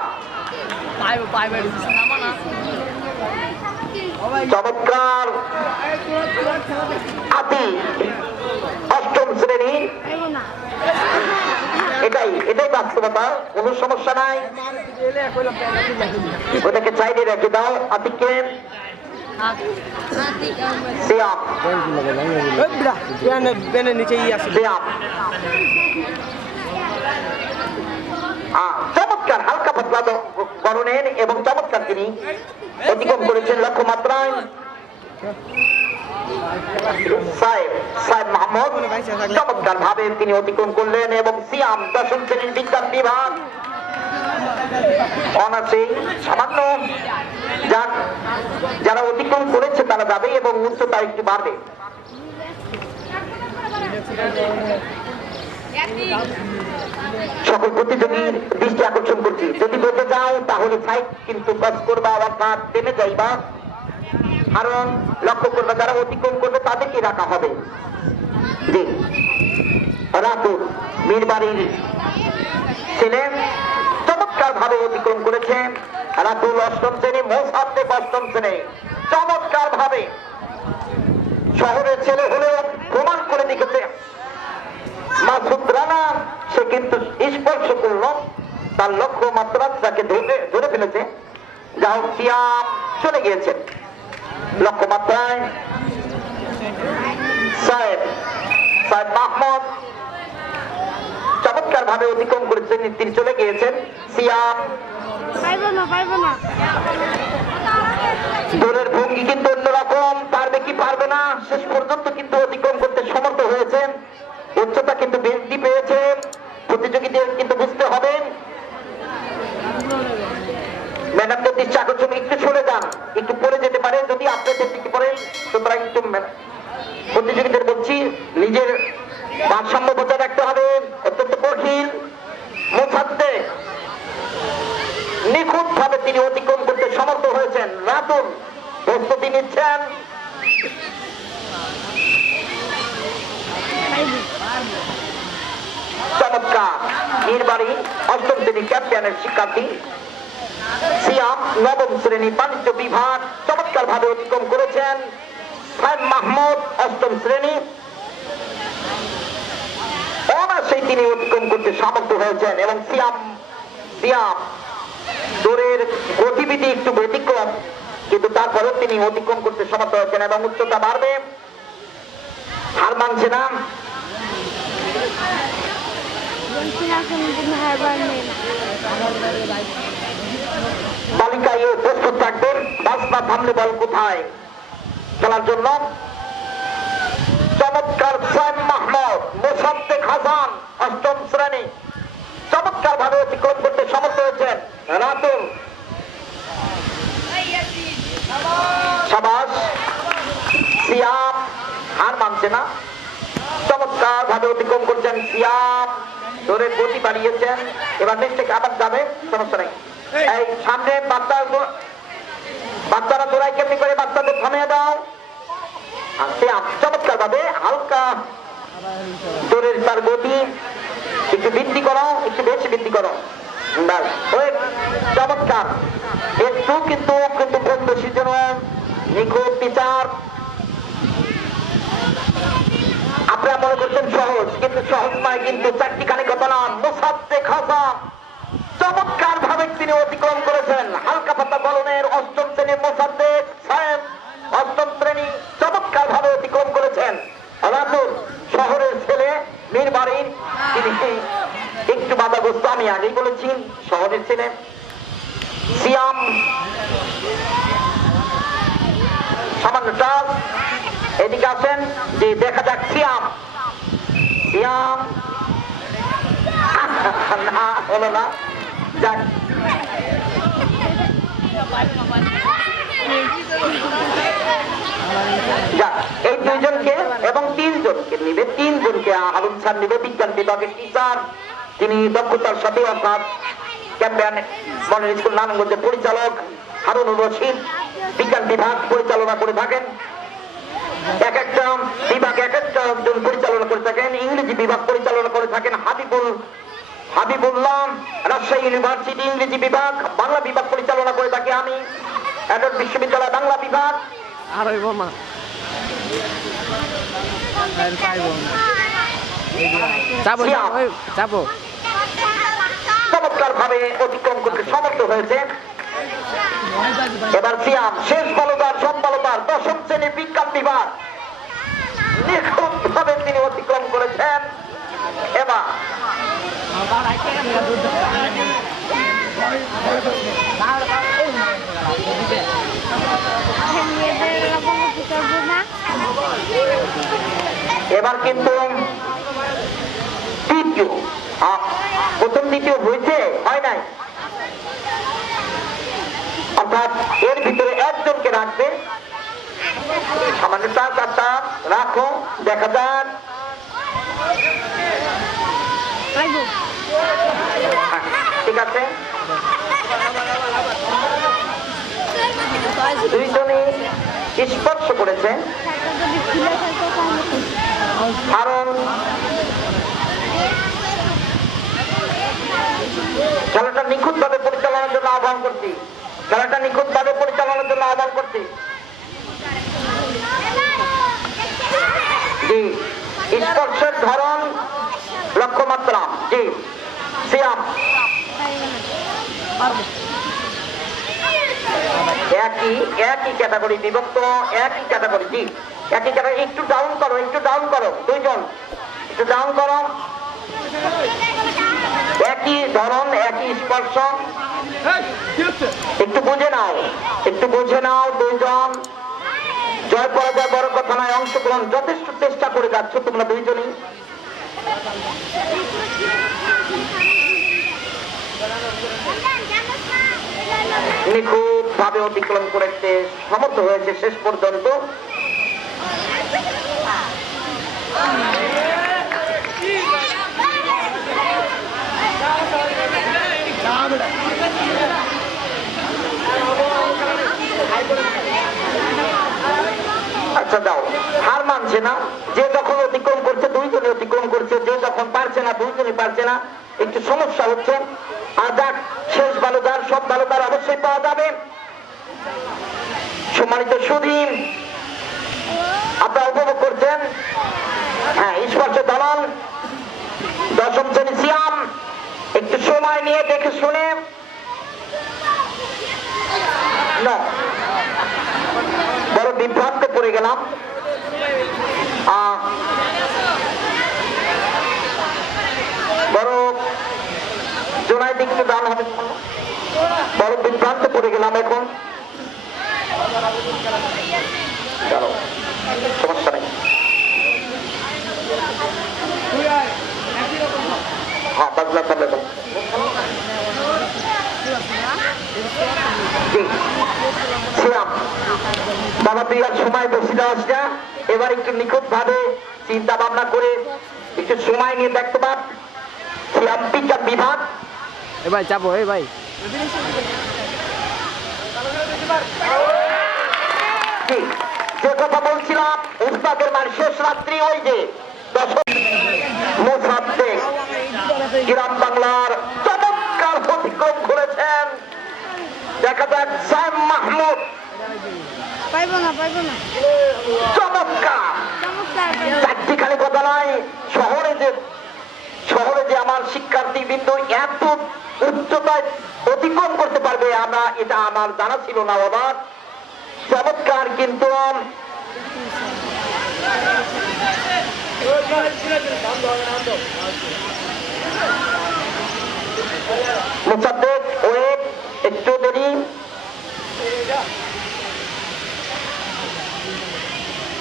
চমৎকার আতি অষ্টম শ্রেণী। এটাই বাস্তবতা, কোন সমস্যা নাই। ওটাকে চাইলে রেখে দাও। আতিকে নিচে চমৎকার হালকা পাতলা গড়নের এবং চমৎকার তিনি অতিক্রম করেছেন লক্ষ্যমাত্রায়। সাহেব মাহমুদ চমৎকার ভাবে তিনি অতিক্রম করলেন এবং সিয়াম দশম শ্রেণীর বিজ্ঞান বিভাগ অনার্সে সামান্য যারা অতিক্রম করেছে তারা যাবে এবং উচ্চতা একটু বাড়বে। সকল প্রতিযোগীর দৃষ্টি আকর্ষণ করছি, যদি বেঁচে যাও তাহলে সাইড কিন্তু ক্রস করবা অর্থাৎ থেমে যাইবা, কারণ লক্ষ্য করবে যারা অতিক্রম করবে তাদেরকে রাখা হবে। জি রাতুল মীরবাড়ির ছেলে চমৎকার ভাবে অতিক্রম করেছে। রাতুল অষ্টম শ্রেণী, মোসাদ্দেক অষ্টম শ্রেণী, চমৎকার ভাবে শহরের ছেলে হলেও প্রমাণ করে দেখেছে। মাসুদ রানা সে কিন্তু স্পর্শ করল তার লক্ষ্য মাত্রা তাকে ধরে ফেলেছে। যা হোক সিয়াম চলে গিয়েছে লক্ষ্যমাত্রায়। সাহেব মাহমুদ চমৎকার ভাবে অতিক্রম করেছেন, তিনি চলে গিয়েছেন। সিয়াম দৌড়ের ভঙ্গি কিন্তু অন্যরকম, পারবে কি পারবে না শেষ পর্যন্ত কিন্তু অতিক্রম করতে সমর্থ হয়েছেন। উচ্চতা কিন্তু বৃদ্ধি পেয়েছে, প্রতিযোগীদের কিন্তু বুঝতে হবে। ম্যাডামদের দৃষ্টি আকর্ষণ একটু সরে যান, একটু পরে যেতে পারে, যদি আপনাদের দিকে পড়েন সুতরাং একটু প্রতিযোগীদের বলছি নিজের ভারসাম্য বজায় রাখতে হবে। অত্যন্ত কঠিন মোসাদ্দেক নিখুঁত ভাবে তিনি অতিক্রম করতে সমর্থ হয়েছেন। রাতুল প্রস্তুতি নিচ্ছেন। চমৎকার মীরবাড়ি অষ্টম শ্রেণী ক্যাপ্টেনের শিক্ষার্থী। সিয়াম নবম শ্রেণী বাণিজ্য বিভাগ চমৎকার ভাবে অতিক্রম করেছেন। সাহেব মাহমুদ অষ্টম শ্রেণী অনায়াসেই তিনি অতিক্রম করতে সমর্থ হয়েছেন এবং সিয়াম দৌড়ের গতিবিধি একটু ব্যতিক্রম, কিন্তু তারপরেও তিনি অতিক্রম করতে সমর্থ হয়েছেন এবং উচ্চতা বাড়বে, হার মানছে না। বালিকা প্রস্তুত থাকবেন, বাসনা থামলে বল কোথায় খেলার জন্য। চমৎকার সাহেব মাহমুদ, মোসাদ্দেক হাসান অষ্টম শ্রেণী চমৎকার ভাবে অতিক্রম করতে সমর্থ হয়েছেন। রাতুল সাবাস, সিয়াম হার মানছে না, চমৎকার ভাবে অতিক্রম করছেন। সিয়াম দৌড়ের গতি বাড়িয়েছেন, এবার নেক্সটে আবার যাবে, সমস্যা নেই। এই সামনে বাচ্চারা দৌড়াই কেমনি করে, বাচ্চাদের থামিয়ে দাও। সিয়াম চমৎকার ভাবে হালকা দৌড়ের তার গতি একটু বৃদ্ধি করো, একটু বেশি বৃদ্ধি করো, চমৎকার। একটু কিন্তু কম বেশির জন্য নিখুঁত বিচার। আপনারা মনে করছেন সহজ, কিন্তু সহজ নয়, কিন্তু চারটি খানি কথা না। মোসাদ্দেক হাসান চমৎকার ভাবে তিনি অতিক্রম করেছেন। হালকা পাতা গলনের অষ্টম শ্রেণীর মোসাদ্দেক সাহেব অষ্টম শ্রেণী চমৎকার ভাবে অতিক্রম করেছেন। রাতুল শহরের ছেলে মীরবাড়ির, তিনি একটু বাধাগ্রস্ত, আমি আগেই বলেছি শহরের ছেলে। সিয়াম সামান্য টাচ, এদিকে আসেন যে দেখা যাক সিয়াম না হলো না, যাক এই দুইজনকে এবং তিনজনকে নিবে, তিনজনকে হারুন স্যার নিবে, বিজ্ঞান বিভাগের টিচার, তিনি দক্ষতার সাথে অর্থাৎ ক্যাম্পেন মডেল স্কুল নারায়ণগঞ্জের পরিচালক হারুনুর রশিদ বিজ্ঞান বিভাগ পরিচালনা করে থাকেন। এক একটা বিভাগ এক একটা জন পরিচালনা করে থাকেন। ইংরেজি বিভাগ পরিচালনা করে থাকেন হাবিবুল্লাহ, রাজশাহী ইউনিভার্সিটি ইংরেজি বিভাগ। বাংলা বিভাগ পরিচালনা করে থাকি আমি, এডওয়ার্ড বিশ্ববিদ্যালয় বাংলা বিভাগ। চমৎকার ভাবে অতিক্রম করতে সমর্থ হয়েছে। এবার সিয়াম শেষ বলদার সম্পালতার দশম শ্রেণীর বিজ্ঞান বিভাগ নিখুঁত ভাবে তিনি অতিক্রম করেছেন। এবার এবার কিন্তু তৃতীয়, প্রথম দ্বিতীয় হয়েছে, হয় নাই, অর্থাৎ এর ভিতরে একজনকে রাখবে। সামান্য চারটা রাখো, দেখা যাক। ঠিক আছে, দুইজনই স্পর্শ করেছে, কারণ খেলাটা নিখুঁত ভাবে পরিচালনার জন্য আহ্বান করছি, খেলাটা নিখুঁত ভাবে পরিচালনার জন্য আহ্বান করছি। জি, স্পর্শের ধরন, লক্ষ্যমাত্রা, জি সিয়াম একই ক্যাটাগরি বিভক্ত, একই ক্যাটাগরি, জি একই ক্যাটাগরি। একটু ডাউন করো, একটু ডাউন করো, দুইজন একটু ডাউন করো। একই ধরন, একই স্পর্শ, একটু বুঝে নাও, একটু বুঝে নাও। দুইজন, জয় পরাজয় বড় কথা নয়, অংশগ্রহণ যথেষ্ট চেষ্টা করে যাচ্ছ তোমরা দুইজনই। নিখুঁত ভাবে অতিক্রম করতে সমর্থ হয়েছে শেষ পর্যন্ত। আচ্ছা দাও, হার মানছে না, যে যখন অতিক্রম করছে দুইজনে অতিক্রম করছে, যে যখন পারছে না দুইজনে পারছে না, একটু সমস্যা হচ্ছে। আর যাক, শেষ ভালোদার সব ভালোদার অবশ্যই পাওয়া যাবে। সম্মানিত সুধী, আপনারা উপভোগ করছেন, হ্যাঁ স্পর্শ দলন, দশম শ্রেণী সিয়াম, একটু সময় নিয়ে দেখে শুনে। না, বড় বিভ্রান্ত পড়ে গেলাম। বড় জোনায় দিকটা ডান হবে, বড় বিভ্রান্ত পড়ে গেলাম এখন। চলো, সমস্যা নেই। হ্যাঁ, বাজলা তাহলে বাবা, তুই আর সময় বেশি দেওয়াস না, এবার একটু নিখুঁত ভাবে চিন্তা ভাবনা করে একটু সময় নিয়ে দেখতে পার। সিয়াম বিজ্ঞান বিভাগ, ভাই চাপো, ভাই যে কথা বলছিলাম, উস্তাদের মান শেষ রাত্রি, ওই যে দশম মোসাদ্দেক গ্রাম বাংলার চমৎকার অতিক্রম করেছেন। দেখা যাক সাইম মাহমুদ, চমৎকার। চারটি খালি কথা নয়, শহরে যে আমার শিক্ষার্থী বিন্দু এত উচ্চতায় অতিক্রম করতে পারবে আমরা, এটা আমার জানা ছিল না। আবার চমৎকার, কিন্তু মোসাদ্দেক ওয়েট একটু দেরি,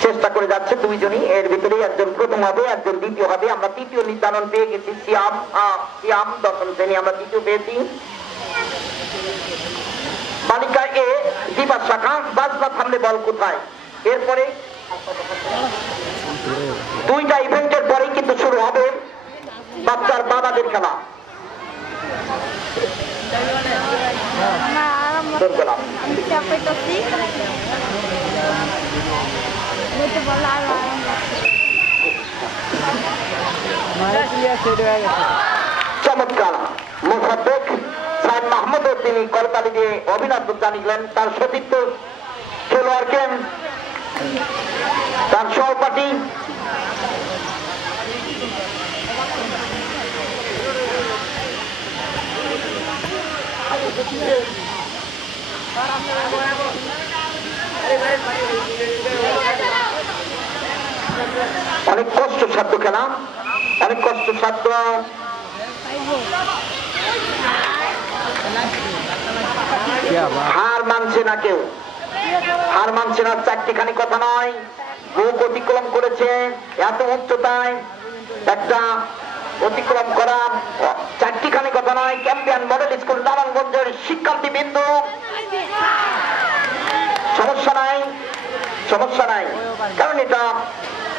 চেষ্টা করে যাচ্ছে দুইজনই। এর ভিতরেই একজন প্রথম হবে, একজন দ্বিতীয় হবে। আমরা তৃতীয় নির্ধারণ পেয়ে গেছি, সিয়াম দশম শ্রেণী আমরা তৃতীয় পেয়েছি। বালিকা এ দিবা শাখা, বাজনা থামলে বল কোথায়। এরপরে দুইটা ইভেন্টের পরেই কিন্তু শুরু হবে বাচ্চার বাবাদের খেলা। চমৎকার মোসাদ্দেক সাইম মাহমুদও তিনি করতালি দিয়ে অভিনন্দন জানিলেন তার সতীর্থ খেলোয়াড়কে, তার সহপাঠী। অনেক কষ্টসাধ্য খেলা, অনেক কষ্টসাধ্য। হার মানছে না কেউ, হার মানছে না, চারটিখানি কথা নয়, বুক অতিক্রম করেছে এত উচ্চতায় একটা অতিক্রম করা চারটিখানি কথা নয়। ক্যাম্পিয়ন মডেল স্কুল নারায়ণগঞ্জের শিক্ষার্থী বিন্দু, সমস্যা নাই, সমস্যা নাই, কারণ এটা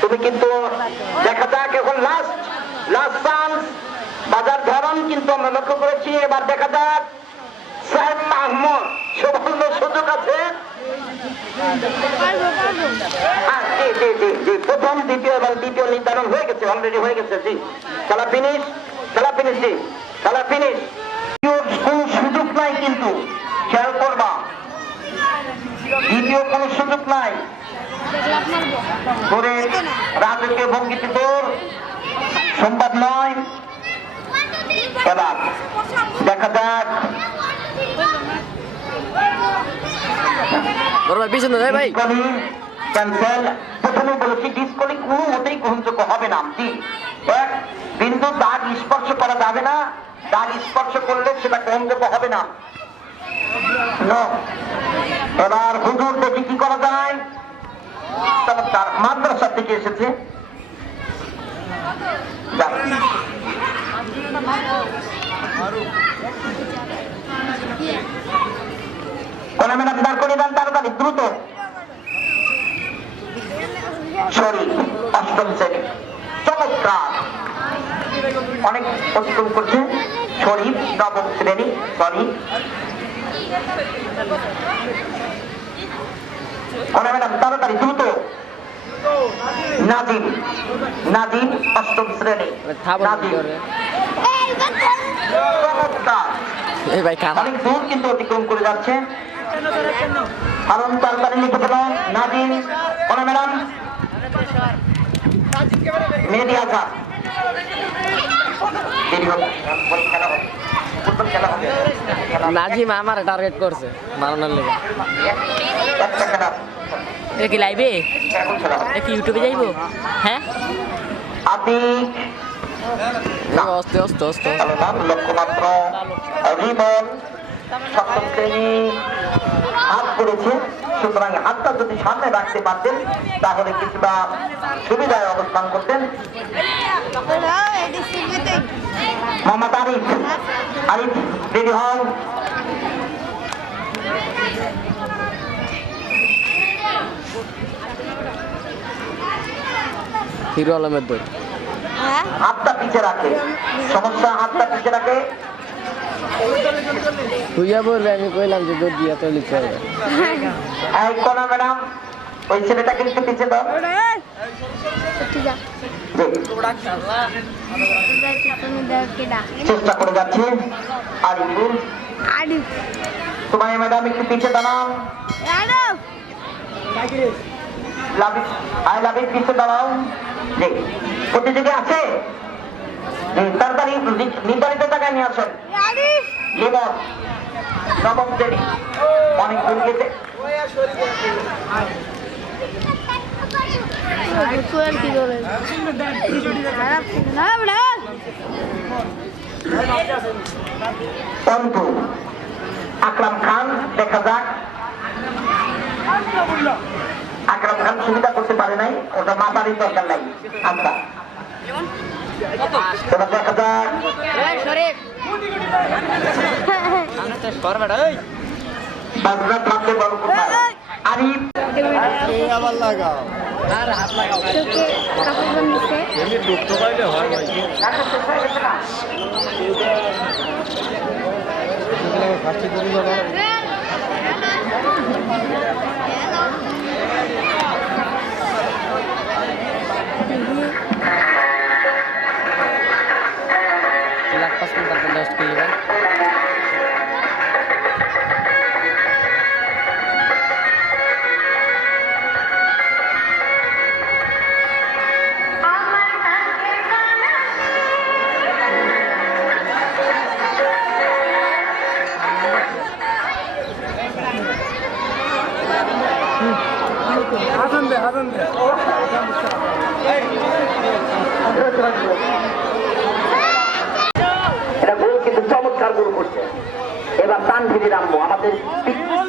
তুমি কিন্তু দেখা যাক এখন লাস্ট চান্স বাজার ধরন কিন্তু আমরা লক্ষ্য করেছি। এবার দেখা যাক সাহেব মাহমুদ সুবর্ণ সুযোগ আছে। প্রথম দ্বিতীয় এবং তৃতীয় নির্ধারণ হয়ে গেছে, অলরেডি হয়ে গেছে। জি, খেলা ফিনিশ, খেলা ফিনিশ, জি খেলা ফিনিশ। কোন সুযোগ নাই কিন্তু, খেয়াল করবা, দ্বিতীয় কোন সুযোগ নাই। করে রাজকীয় ভঙ্গিতে তোর সম্ভব নয়। এবার দেখা যাক ক্যান্সেল। প্রথমে বলেছি ডিসকলি কোনো মতেই গ্রহণযোগ্য হবে না। এক বিন্দু দাগ স্পর্শ করা যাবে না, দাগ স্পর্শ করলে সেটা গ্রহণযোগ্য হবে না। এবার হুজুর দেখি কি করা যায়। চমৎকার, মাদ্রাসা থেকে এসেছে। কোন ম্যাডাম দাঁড় করে দেন তাড়াতাড়ি দ্রুত। সরি, অষ্টম শ্রেণী, চমৎকার, অনেক অতিক্রম করছে। শরীফ নবম শ্রেণী, সরি কোন ম্যাডাম তাড়াতাড়ি দ্রুত। নাজিম, নাজিম অষ্টম শ্রেণী, নাজিম, চমৎকার, অনেক দূর কিন্তু অতিক্রম করে যাচ্ছে। কারণ তাড়াতাড়ি লিখে ফেল নাজিম। কোন ম্যাডাম মেহেদি আজহার, নাজিম আমার টার্গেট করছে মারানোর লেগে। একটা খেলা এটা কি লাইভে, এখন খেলা হবে। এটা কি ইউটিউবে যাইবো? হ্যাঁ, আতিক অস্তে অস্তে অস্তে ভালো নাম, লক্ষ্যমাত্র রিমন সপ্তম শ্রেণী, হাত করেছে। সুতরাং হাতটা যদি সামনে রাখতে পারতেন তাহলে কিছুটা সুবিধায় অবস্থান করতেন। মোহাম্মদ আরিফ, আরিফ রেডি হন। হিরো আলমের দই হাতটা পিছিয়ে রাখে, সমস্যা, হাতটা পিছিয়ে রাখে। তুইয়া বলবে, আমি কইলাম যে দুধ দিয়া তো লিখতে হবে। এই কোন ম্যাডাম ওই ছেলেটাকে একটু পিছিয়ে দাও। চেষ্টা করে যাচ্ছে আরিফুল। তোমার ম্যাডাম একটু পিছিয়ে দাঁড়াও। পিছিয়ে দাঁড়াও। প্রতিযোগী আছে, তাড়াতাড়ি নির্ধারিত জায়গায় নিয়ে আসেন। লিমন নবম শ্রেণী, অনেক দূর গেছে। অন্তু আকরাম খান, দেখা যাক। আকরাম খান সুবিধা করতে পারে নাই, ওটা মাথারই দরকার নাই। আচ্ছা, এবার দেখা যাক। বাজনা থাকতে বড় কোথায়? আরিফ আবার লাগাও, এমনি ডুবতে পারলে হয় ভাই। ফার্স্টে তুমি যাবো। Lakh 5 minute 10 kilo. এটা গোল কিন্তু চমৎকার গোল করছে। এবার তানভীর রাম্য, আমাদের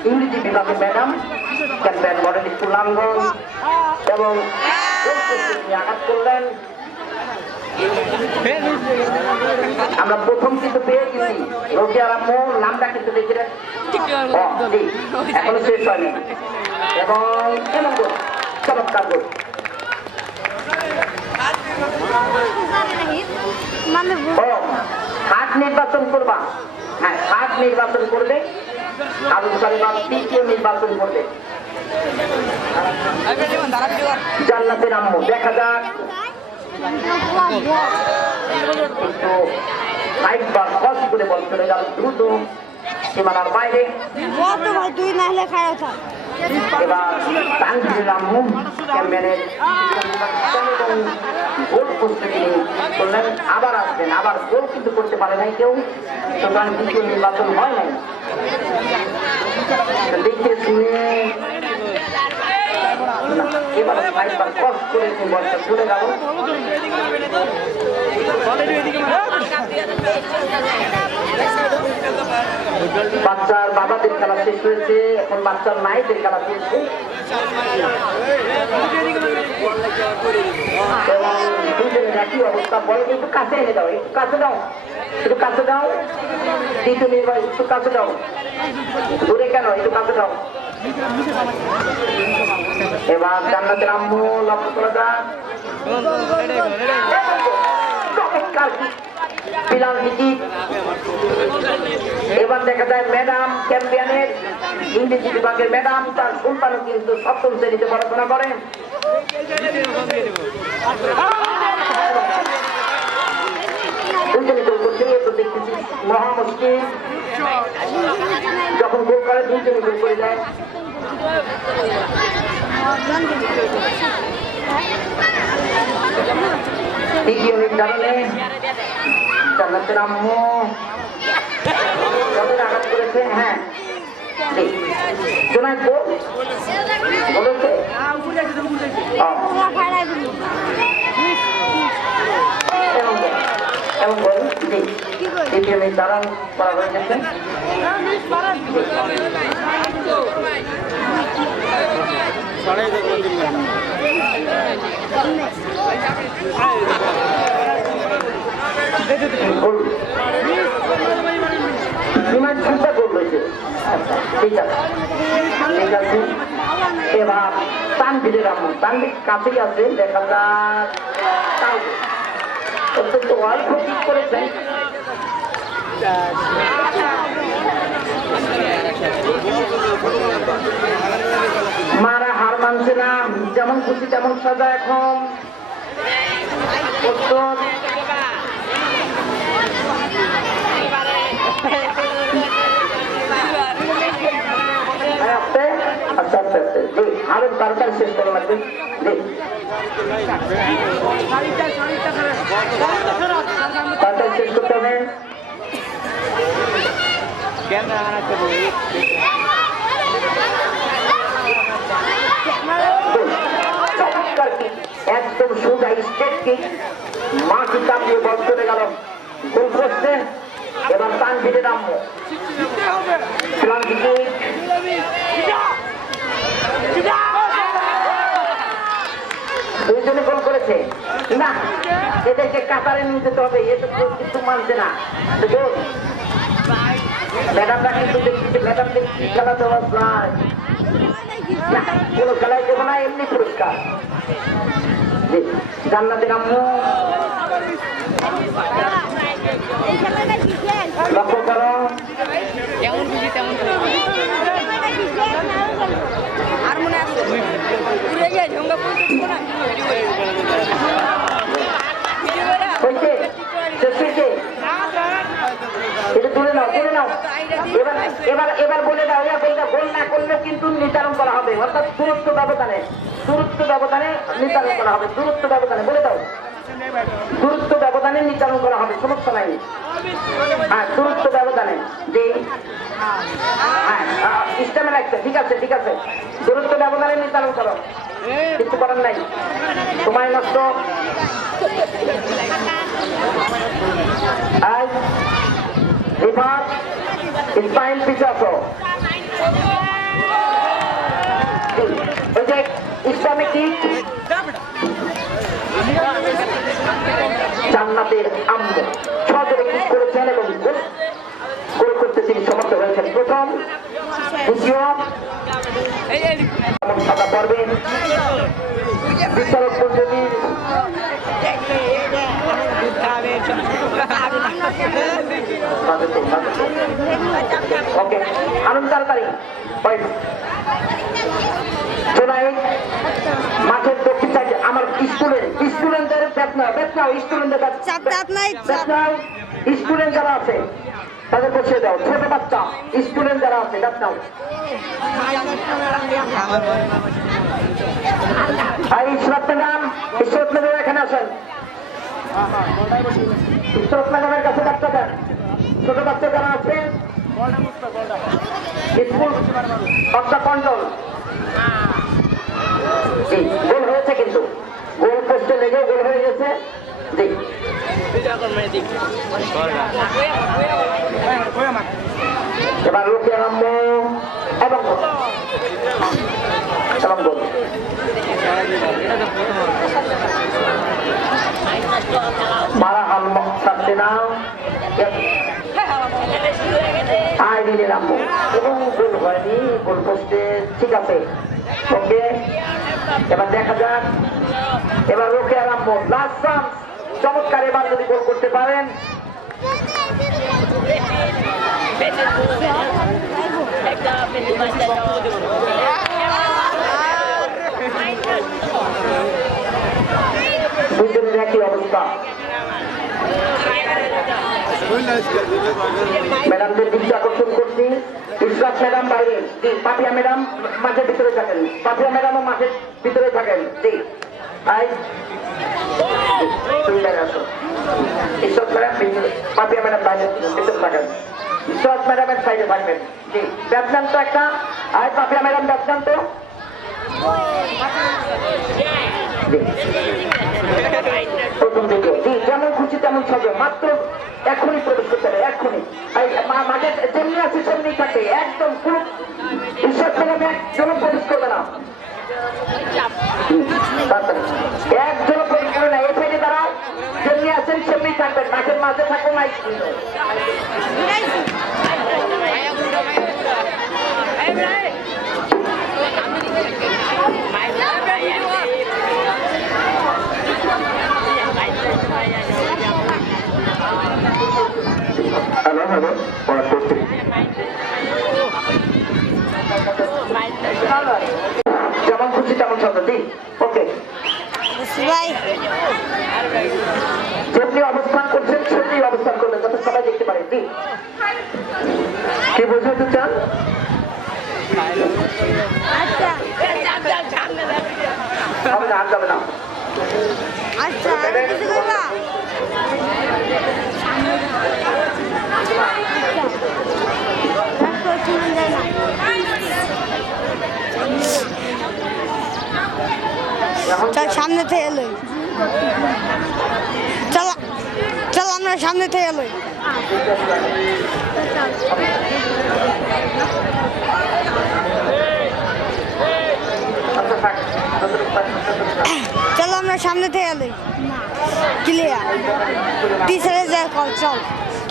ইংরেজি বিভাগের ম্যাডাম, ক্যাপ্টেন মডেল স্কুল নামগঞ্জ এবং আঘাত করলেন। আমরা প্রথম কিন্তু পেয়ে গেছি রোকেয়া রাম্মু, নামটা কিন্তু দেখি এখনো শেষ হয়নি এবং চমৎকার গোল। হাট নির্বাচন করবা, হ্যাঁ হাট নির্বাচন করবে, আবুল সালিম তৃতীয় নির্বাচন করবে। জান্নাতের আম্মু দেখা যাক কিন্তু ফাইটবার কস করে বল চলে গেল দ্রুত সীমানার বাইরে। এবার তানভীর আম্মু ক্যাম্পেনের গোল প্রস্তুতি করলেন, আবার আসবেন, আবার গোল কিন্তু করতে পারে নাই কেউ, সুতরাং দ্বিতীয় নির্বাচন হয় নাই। দেখে শুনে এবার ফাইটবার কস করে বলটা চলে গেল। বাচ্চার বাবাদের খেলা শেষ হয়েছে, এখন বাচ্চার মায়েদের খেলা চলছে এবং দুজনের একই অবস্থা। বলে একটু কাছে এনে দাও, একটু কাছে দাও, একটু কাছে দাও, দ্বিতীয় নির্বাচন একটু কাছে দাও, দূরে কেন একটু কাছে দাও। এবার জান্নাতের আম্মু লক্ষ্য করা যাক, এবার দেখা যায় ম্যাডাম চ্যাম্পিয়নের ইংরেজি বিভাগের ম্যাডাম, তার সন্তানও কিন্তু সপ্তম শ্রেণীতে পড়াশোনা করেন। দুজনে গোল করছে, তো দেখতেছি মহা মুশকিল, যখন গোল করে দুজনে গোল করে যায়। তৃতীয় নির্ধারণে জান্নাতের আম্মু আঘাত করেছে, হ্যাঁ শোনায় তো বলেছে এবং বলুন জি তৃতীয় নির্ধারণ করা হয়ে গেছে। ঠিক আছে, ঠিক আছে। এবার তানভীরের আম্মু, তানভীর কাছেই আছে, দেখা যাক অত্যন্ত অল্প ঠিক করেছেন। মারা হার মানছে না, যেমন খুশি তেমন সাজা। এখন আস্তে আস্তে আস্তে আরো তাড়াতাড়ি শেষ করা লাগবে। তাড়াতাড়ি শেষ করতে হবে। একদম সোজা স্টেট কিক, মাটি কাঁপিয়ে বল চলে গেল গোল পোস্টে। এবার তানভীরের আম্মু দুইজনে গোল করেছে না, এদেরকে কাতারে নিয়ে যেতে হবে, এ তো কিছু মানছে না। ম্যাডামরা কিন্তু দেখছি, ম্যাডাম দেখছি খেলা দেওয়া যায় না, কোনো খেলায় দেবো না, এমনি পুরস্কার। জান্নাতের আম্মু লক্ষ্য করো, তুলে নাও, তুলে নাও। এবার বলে দাও, গোল না করলে কিন্তু নির্ধারণ করা হবে, অর্থাৎ দূরত্ব ব্যবধানে নির্ধারণ করা হবে, দূরত্ব ব্যবধানে বলে দাও, দূরত্ব ব্যবধানে নির্ধারণ করা হবে, সমস্যা নাই। হ্যাঁ দূরত্ব ব্যবধানে যে হ্যাঁ সিস্টেমে লাগছে, ঠিক আছে ঠিক আছে, দূরত্ব ব্যবধানে নির্ধারণ করো, কিছু করার নাই, সময় নষ্ট। ইসমাইল পিছু আসো, ইসলামিক জান্নাতের আম্মু সজরে কি করেছেন এবং গোল করতে তিনি সমর্থ হয়েছেন। প্রথম দ্বিতীয় সাদা পর্বের বিচারক মন্ডলীর ওকে আনন্দ তাড়াতাড়ি চোলাই মাঠের দক্ষিণ সাইডে আমার স্টুডেন্টদের স্টুডেন্ট যারা আছে তাদের বসিয়ে দাও। ছোট বাচ্চা স্টুডেন্ট যারা আছে ব্যাট নাও। ইশরাত ম্যাডাম এখানে আসেন। ইশরাত ম্যাডামের কাছে বাচ্চা দেন। ছোট বাচ্চা যারা আছে স্কুল অফ দ্য কন্ট্রোল গোল হয়েছে, কিন্তু গোল পোস্টে লেগে গোল হয়ে গেছে। এবার লোকে আরম্ভ এবং গোল। মারা হাল থাকছে না আইডিনে নামবো এবং গোল হয়নি, গোল পোস্টে ঠিক আছে। ওকে এবার দেখা যাক, এবার লোকে আরম্ভ লাস্ট চান্স। চমৎকার, এবার যদি গোল করতে পারেন দুজনের একই অবস্থা। ম্যাডামদের দৃষ্টি আকর্ষণ করছি। ইশরাত ম্যাডাম বাইরে, জি। পাপিয়া ম্যাডাম মাঠের ভিতরে থাকেন। পাপিয়া ম্যাডামও মাঠের ভিতরে থাকেন, জি। ইশরাত ম্যাডাম পাপিয়া ম্যাডাম বাইরে ভিতরে থাকেন। ইশরাত ম্যাডামের সাইডে থাকবেন, জি। ব্যাটসম্যান তো একটা, আর পাপিয়া ম্যাডাম ব্যাটসম্যান তো প্রথম দিকে, জি। যেমন খুশি তেমন ছবে, মাত্র এখনই প্রবেশ করতে হবে, এখনই। মাঠে যেমনি আছে সেমনি থাকে, একদম পুরো ঈশ্বর ম্যাডাম একজনও প্রবেশ করবে না, একজনও প্রবেশ করবে না। এই সাইডে তারা যেমনি আছেন সেমনি থাকবেন, মাঠের মাঝে থাকুন না। যেমন খুশি তেমন ছন্দ, জি। ওকে যেমনি অবস্থান করছেন সেমনি অবস্থান করবেন, যাতে সবাই দেখতে পারে, জি। কি বোঝাতে চান? হবে না, আর যাবে না। আচ্ছা কিছু করবা চল সামনে থেকে এলো, চল চল আমরা সামনে থেকে এলো। চলো আমরা সামনে থেকে এলো, ক্লিয়ার। টিচারে যা কল, চল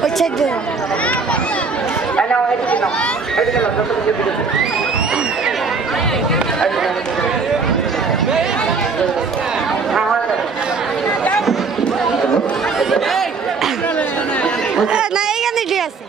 ওই সাইড দিয়ে। না এখানে ঠিক আছে।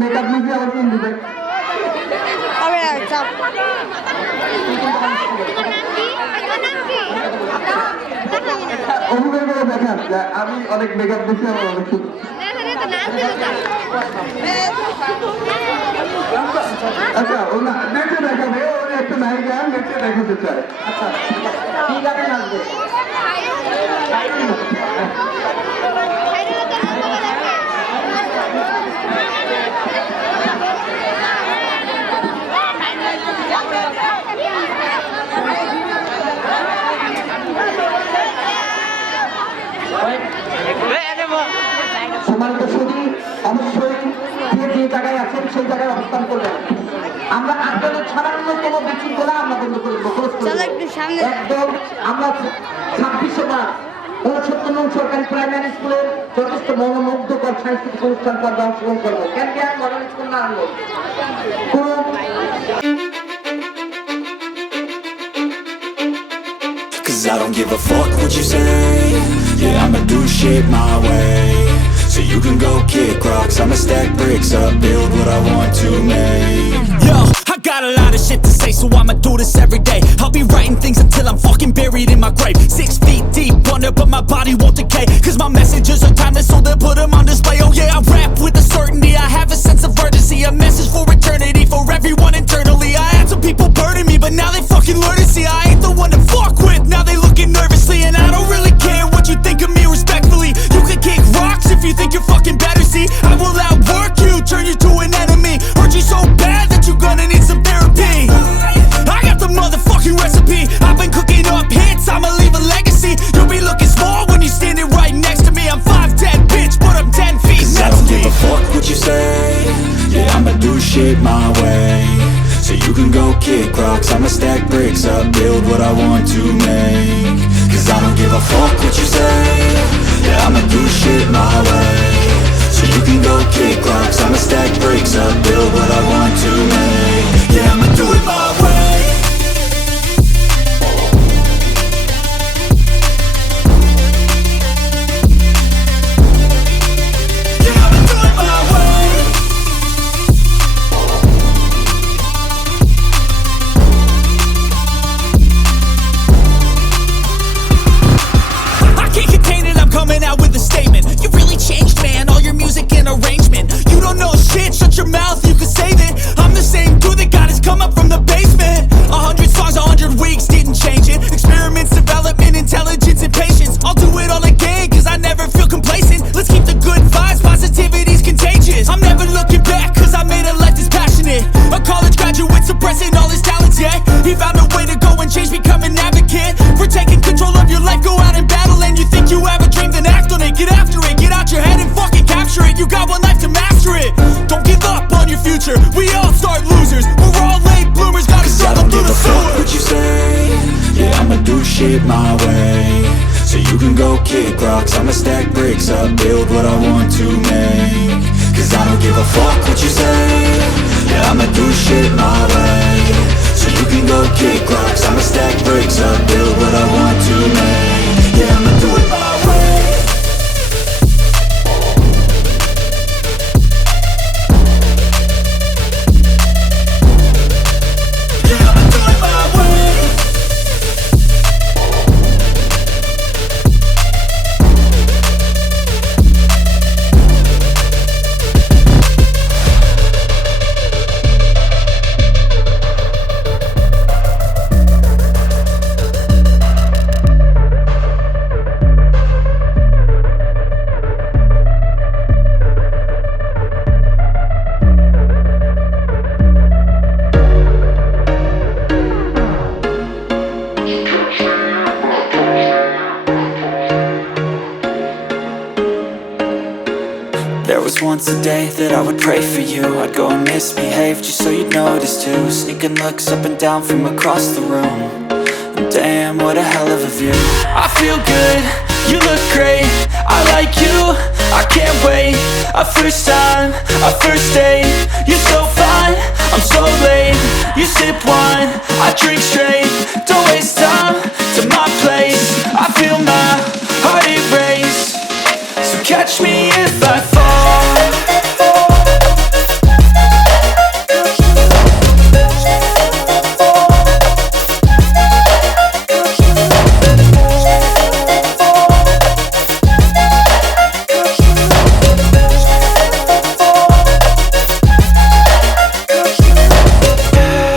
মেকআপ নিজে আবার কোন দিবে অভিনয় করে দেখান যে আমি অনেক মেকআপ দিচ্ছি, আমার অনেক সুন্দর। আচ্ছা ও নেচে দেখাবে, ও একটা নায়িকা নেচে দেখাতে চায়। আচ্ছা ঠিক আছে, নাচবে। অবশ্যই যে যে জায়গায় আছেন সেই জায়গায় অবস্থান করবেন। আমরা আন্দোলন সামান্যতম বিশৃঙ্খলা আমরা বন্ধ করে দেবো, close করে চলো দেবো। একটু সামনে একদম আমরা 26শে মার্চ 69 নং সরকারি প্রাইমারি স্কুলের যথেষ্ট মনোমুগ্ধকর সাংস্কৃতিক অনুষ্ঠান করবো, অংশগ্রহণ করবো। কেন কি আর মডেল স্কুল না আনবো? কোনো Cause I don't give a fuck what you say. Yeah, I'ma do shit my way. So you can go kick rocks, I'ma stack bricks up, build what I want to make. Yo, I got a lot of shit to say, so I'ma do this every day. I'll be writing things until I'm fucking buried in my grave. 6 feet deep under, but my body won't decay. Cause my messages are timeless, so they'll put them on display. Oh yeah, I rap with a certainty, I have a sense of urgency. A message for eternity, for everyone internally. I had some people burning me, but now they fucking learn to see I ain't the one to fuck with. Now they looking nervously, and I don't really care what you think of me respectfully. You can kick rocks if you think you're fucking better, see. I will outwork you, turn you to an enemy. Hurt you so bad that you're gonna need some therapy. I got the motherfucking recipe. I've been cooking up hits, I'ma leave a legacy. You'll be looking small when you're standing right next to me. I'm 5'10", bitch, but I'm 10 feet. Cause I don't give a fuck what you say. Yeah, I'ma do shit my way. So you can go kick rocks, I'ma stack bricks up, build what I want to make. Cause I don't give a fuck what you say. Yeah, I'ma do shit my way. So you can go kick rocks, I'ma stack bricks up, build what I want to make. Yeah, I'ma do it my way. Yeah, I'ma do it my way. I can't contain it, I'm coming out with a statement. You really changed, man, all your music and arrangement. You don't know shit, shut your mouth, you can save it. I'm the same dude that got his come up from the basement. 100 songs, 100 weeks, didn't change it. Experiments, development, intelligence, and patience. I'll do it all again, cause I never feel complacent. Let's keep the good vibes, positivity's contagious. I'm never looking back, cause I made a life that's passionate. A college graduate suppressing all his talents, yeah. He found a way to go and change, become an advocate. For taking control of your life, go out and battle. And you think you have a dream, then act on it. Get after it, get out your head and fucking capture it. You got one life to master it. Don't give up on your future, we all start losers. We're all late bloomers, gotta struggle through the sewer. What you say, yeah, I'ma do shit my way. So you can go kick rocks, I'ma stack bricks up, build what I want to make. Cause I don't give a fuck what you say. Yeah, I'ma do shit my way. So you can go kick rocks, I'ma stack bricks up, build what I want to make. Yeah, I'ma do it my way. Yeah, I'ma do it my way. There was once a day that I would pray for you. I'd go and misbehave just so you'd notice too. Sneaking looks up and down from across the room. And damn, what a hell of a view. I feel good, you look great, I like you, I can't wait. A first time, a first date. You're so fine, I'm so late. You sip wine, I drink straight. Don't waste time to my place. I feel my heart erase. So catch me if I fall.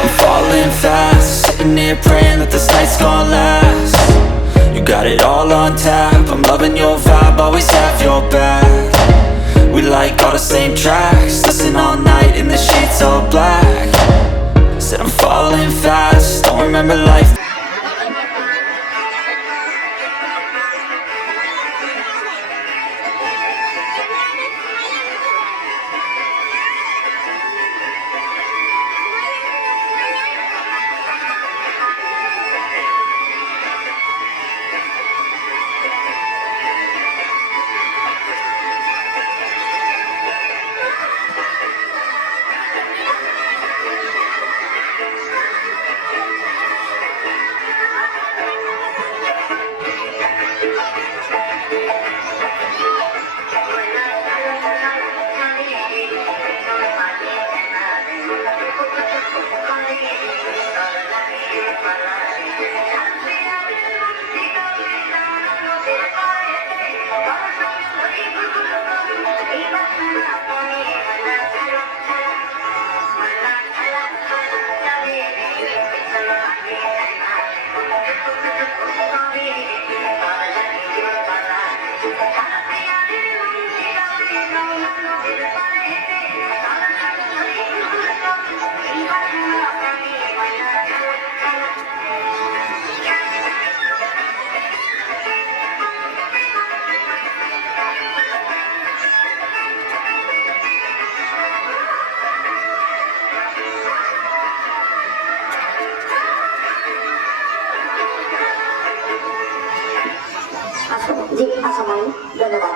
I'm falling fast, sitting here praying that this night's gonna last. You got it all on tap, I'm loving your vibe, always have your back. We like all the same tracks, listen all night in the sheets all black. Said I'm falling fast, don't remember life. জি আচ্ছা ভাই ধন্যবাদ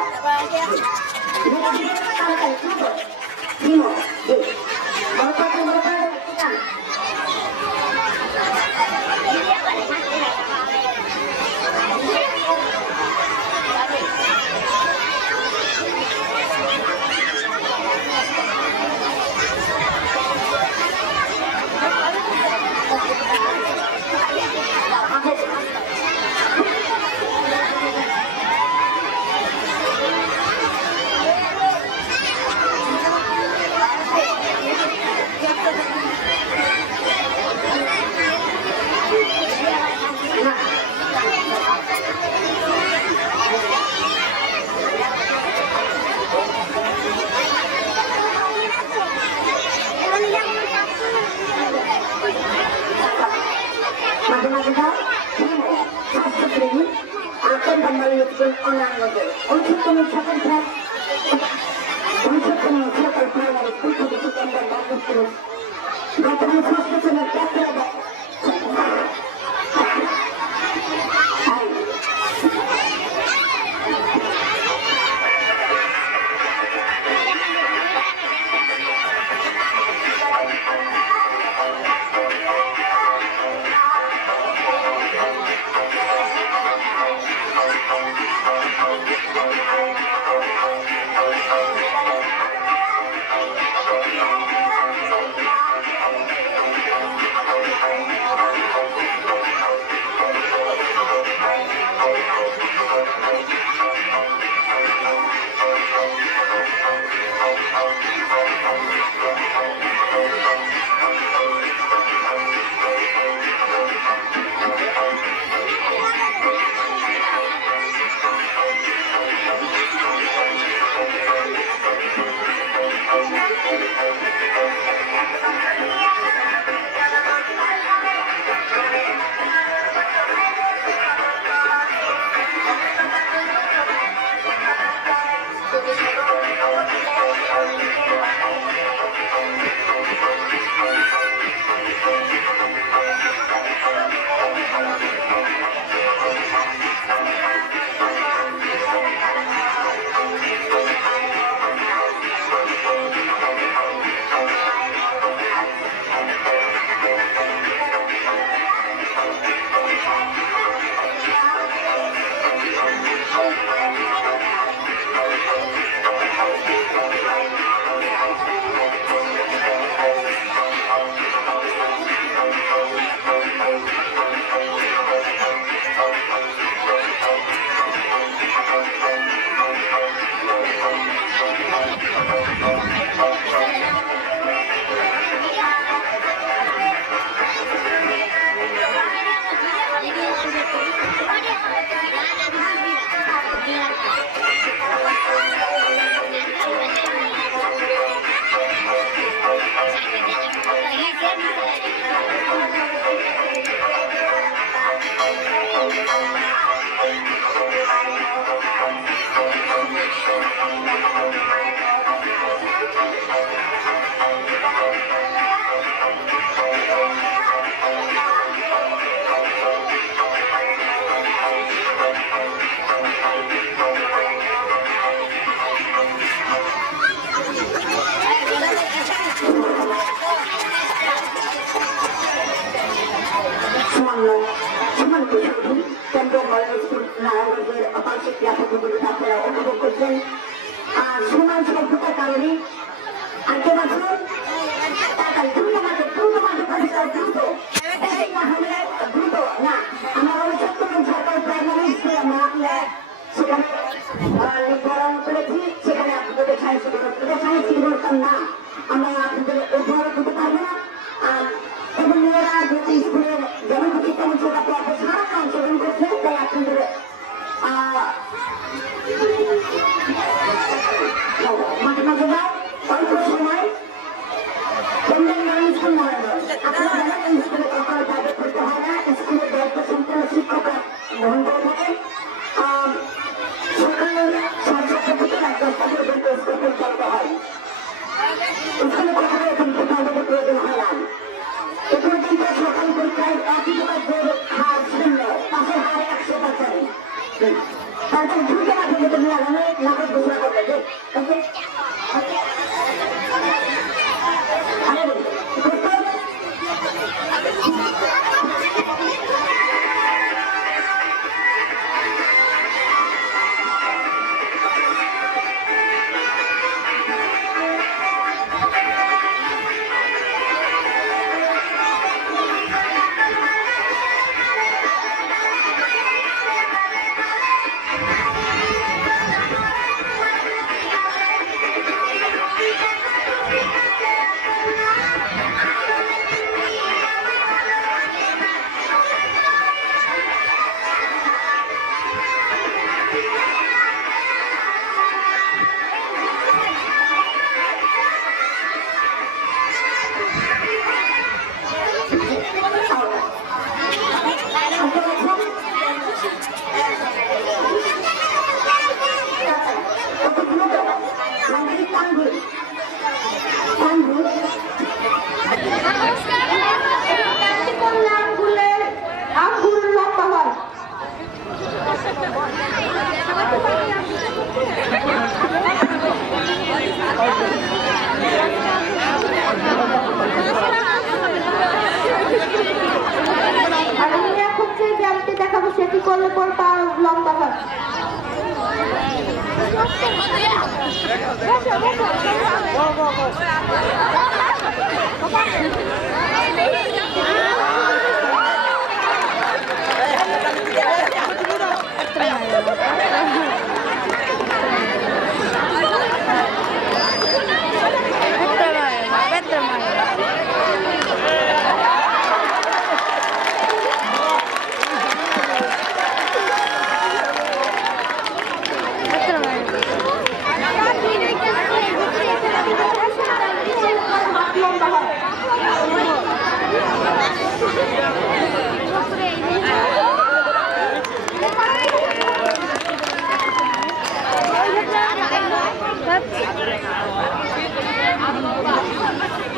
করলে পর তার লম্বা হয়।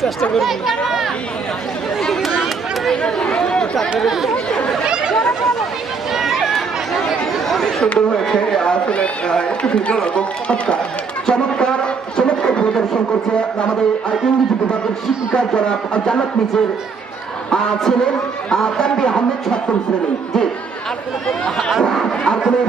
চেষ্টা করবি সুন্দর হয়েছে আসলে একটু ভিন্ন রকম চমৎকার চমৎকার চমৎকার প্রদর্শন করছে আমাদের ইংরেজি বিভাগের শিক্ষিকা যারা জান্নাত নিচের ছিলেন তানভীর আহমেদ সপ্তম শ্রেণী। জি আর কোনো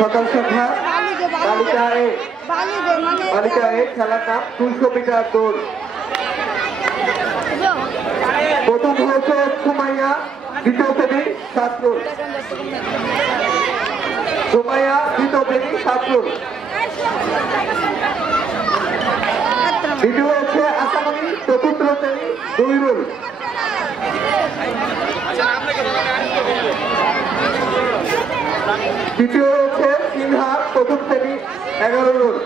সকাল সন্ধ্যা বালিকা এ খেলার নাম 200 মিটার দৌড়। প্রথম হয়েছে সুমাইয়া, দ্বিতীয় শ্রেণী ছাত্র সুমাইয়া, দ্বিতীয় শ্রেণী ছাত্র। দ্বিতীয় হচ্ছে আসামানি, চতুর্থ শ্রেণী দৈরুল। তৃতীয় হচ্ছে সিনহা, প্রথম শ্রেণী 11 রোল।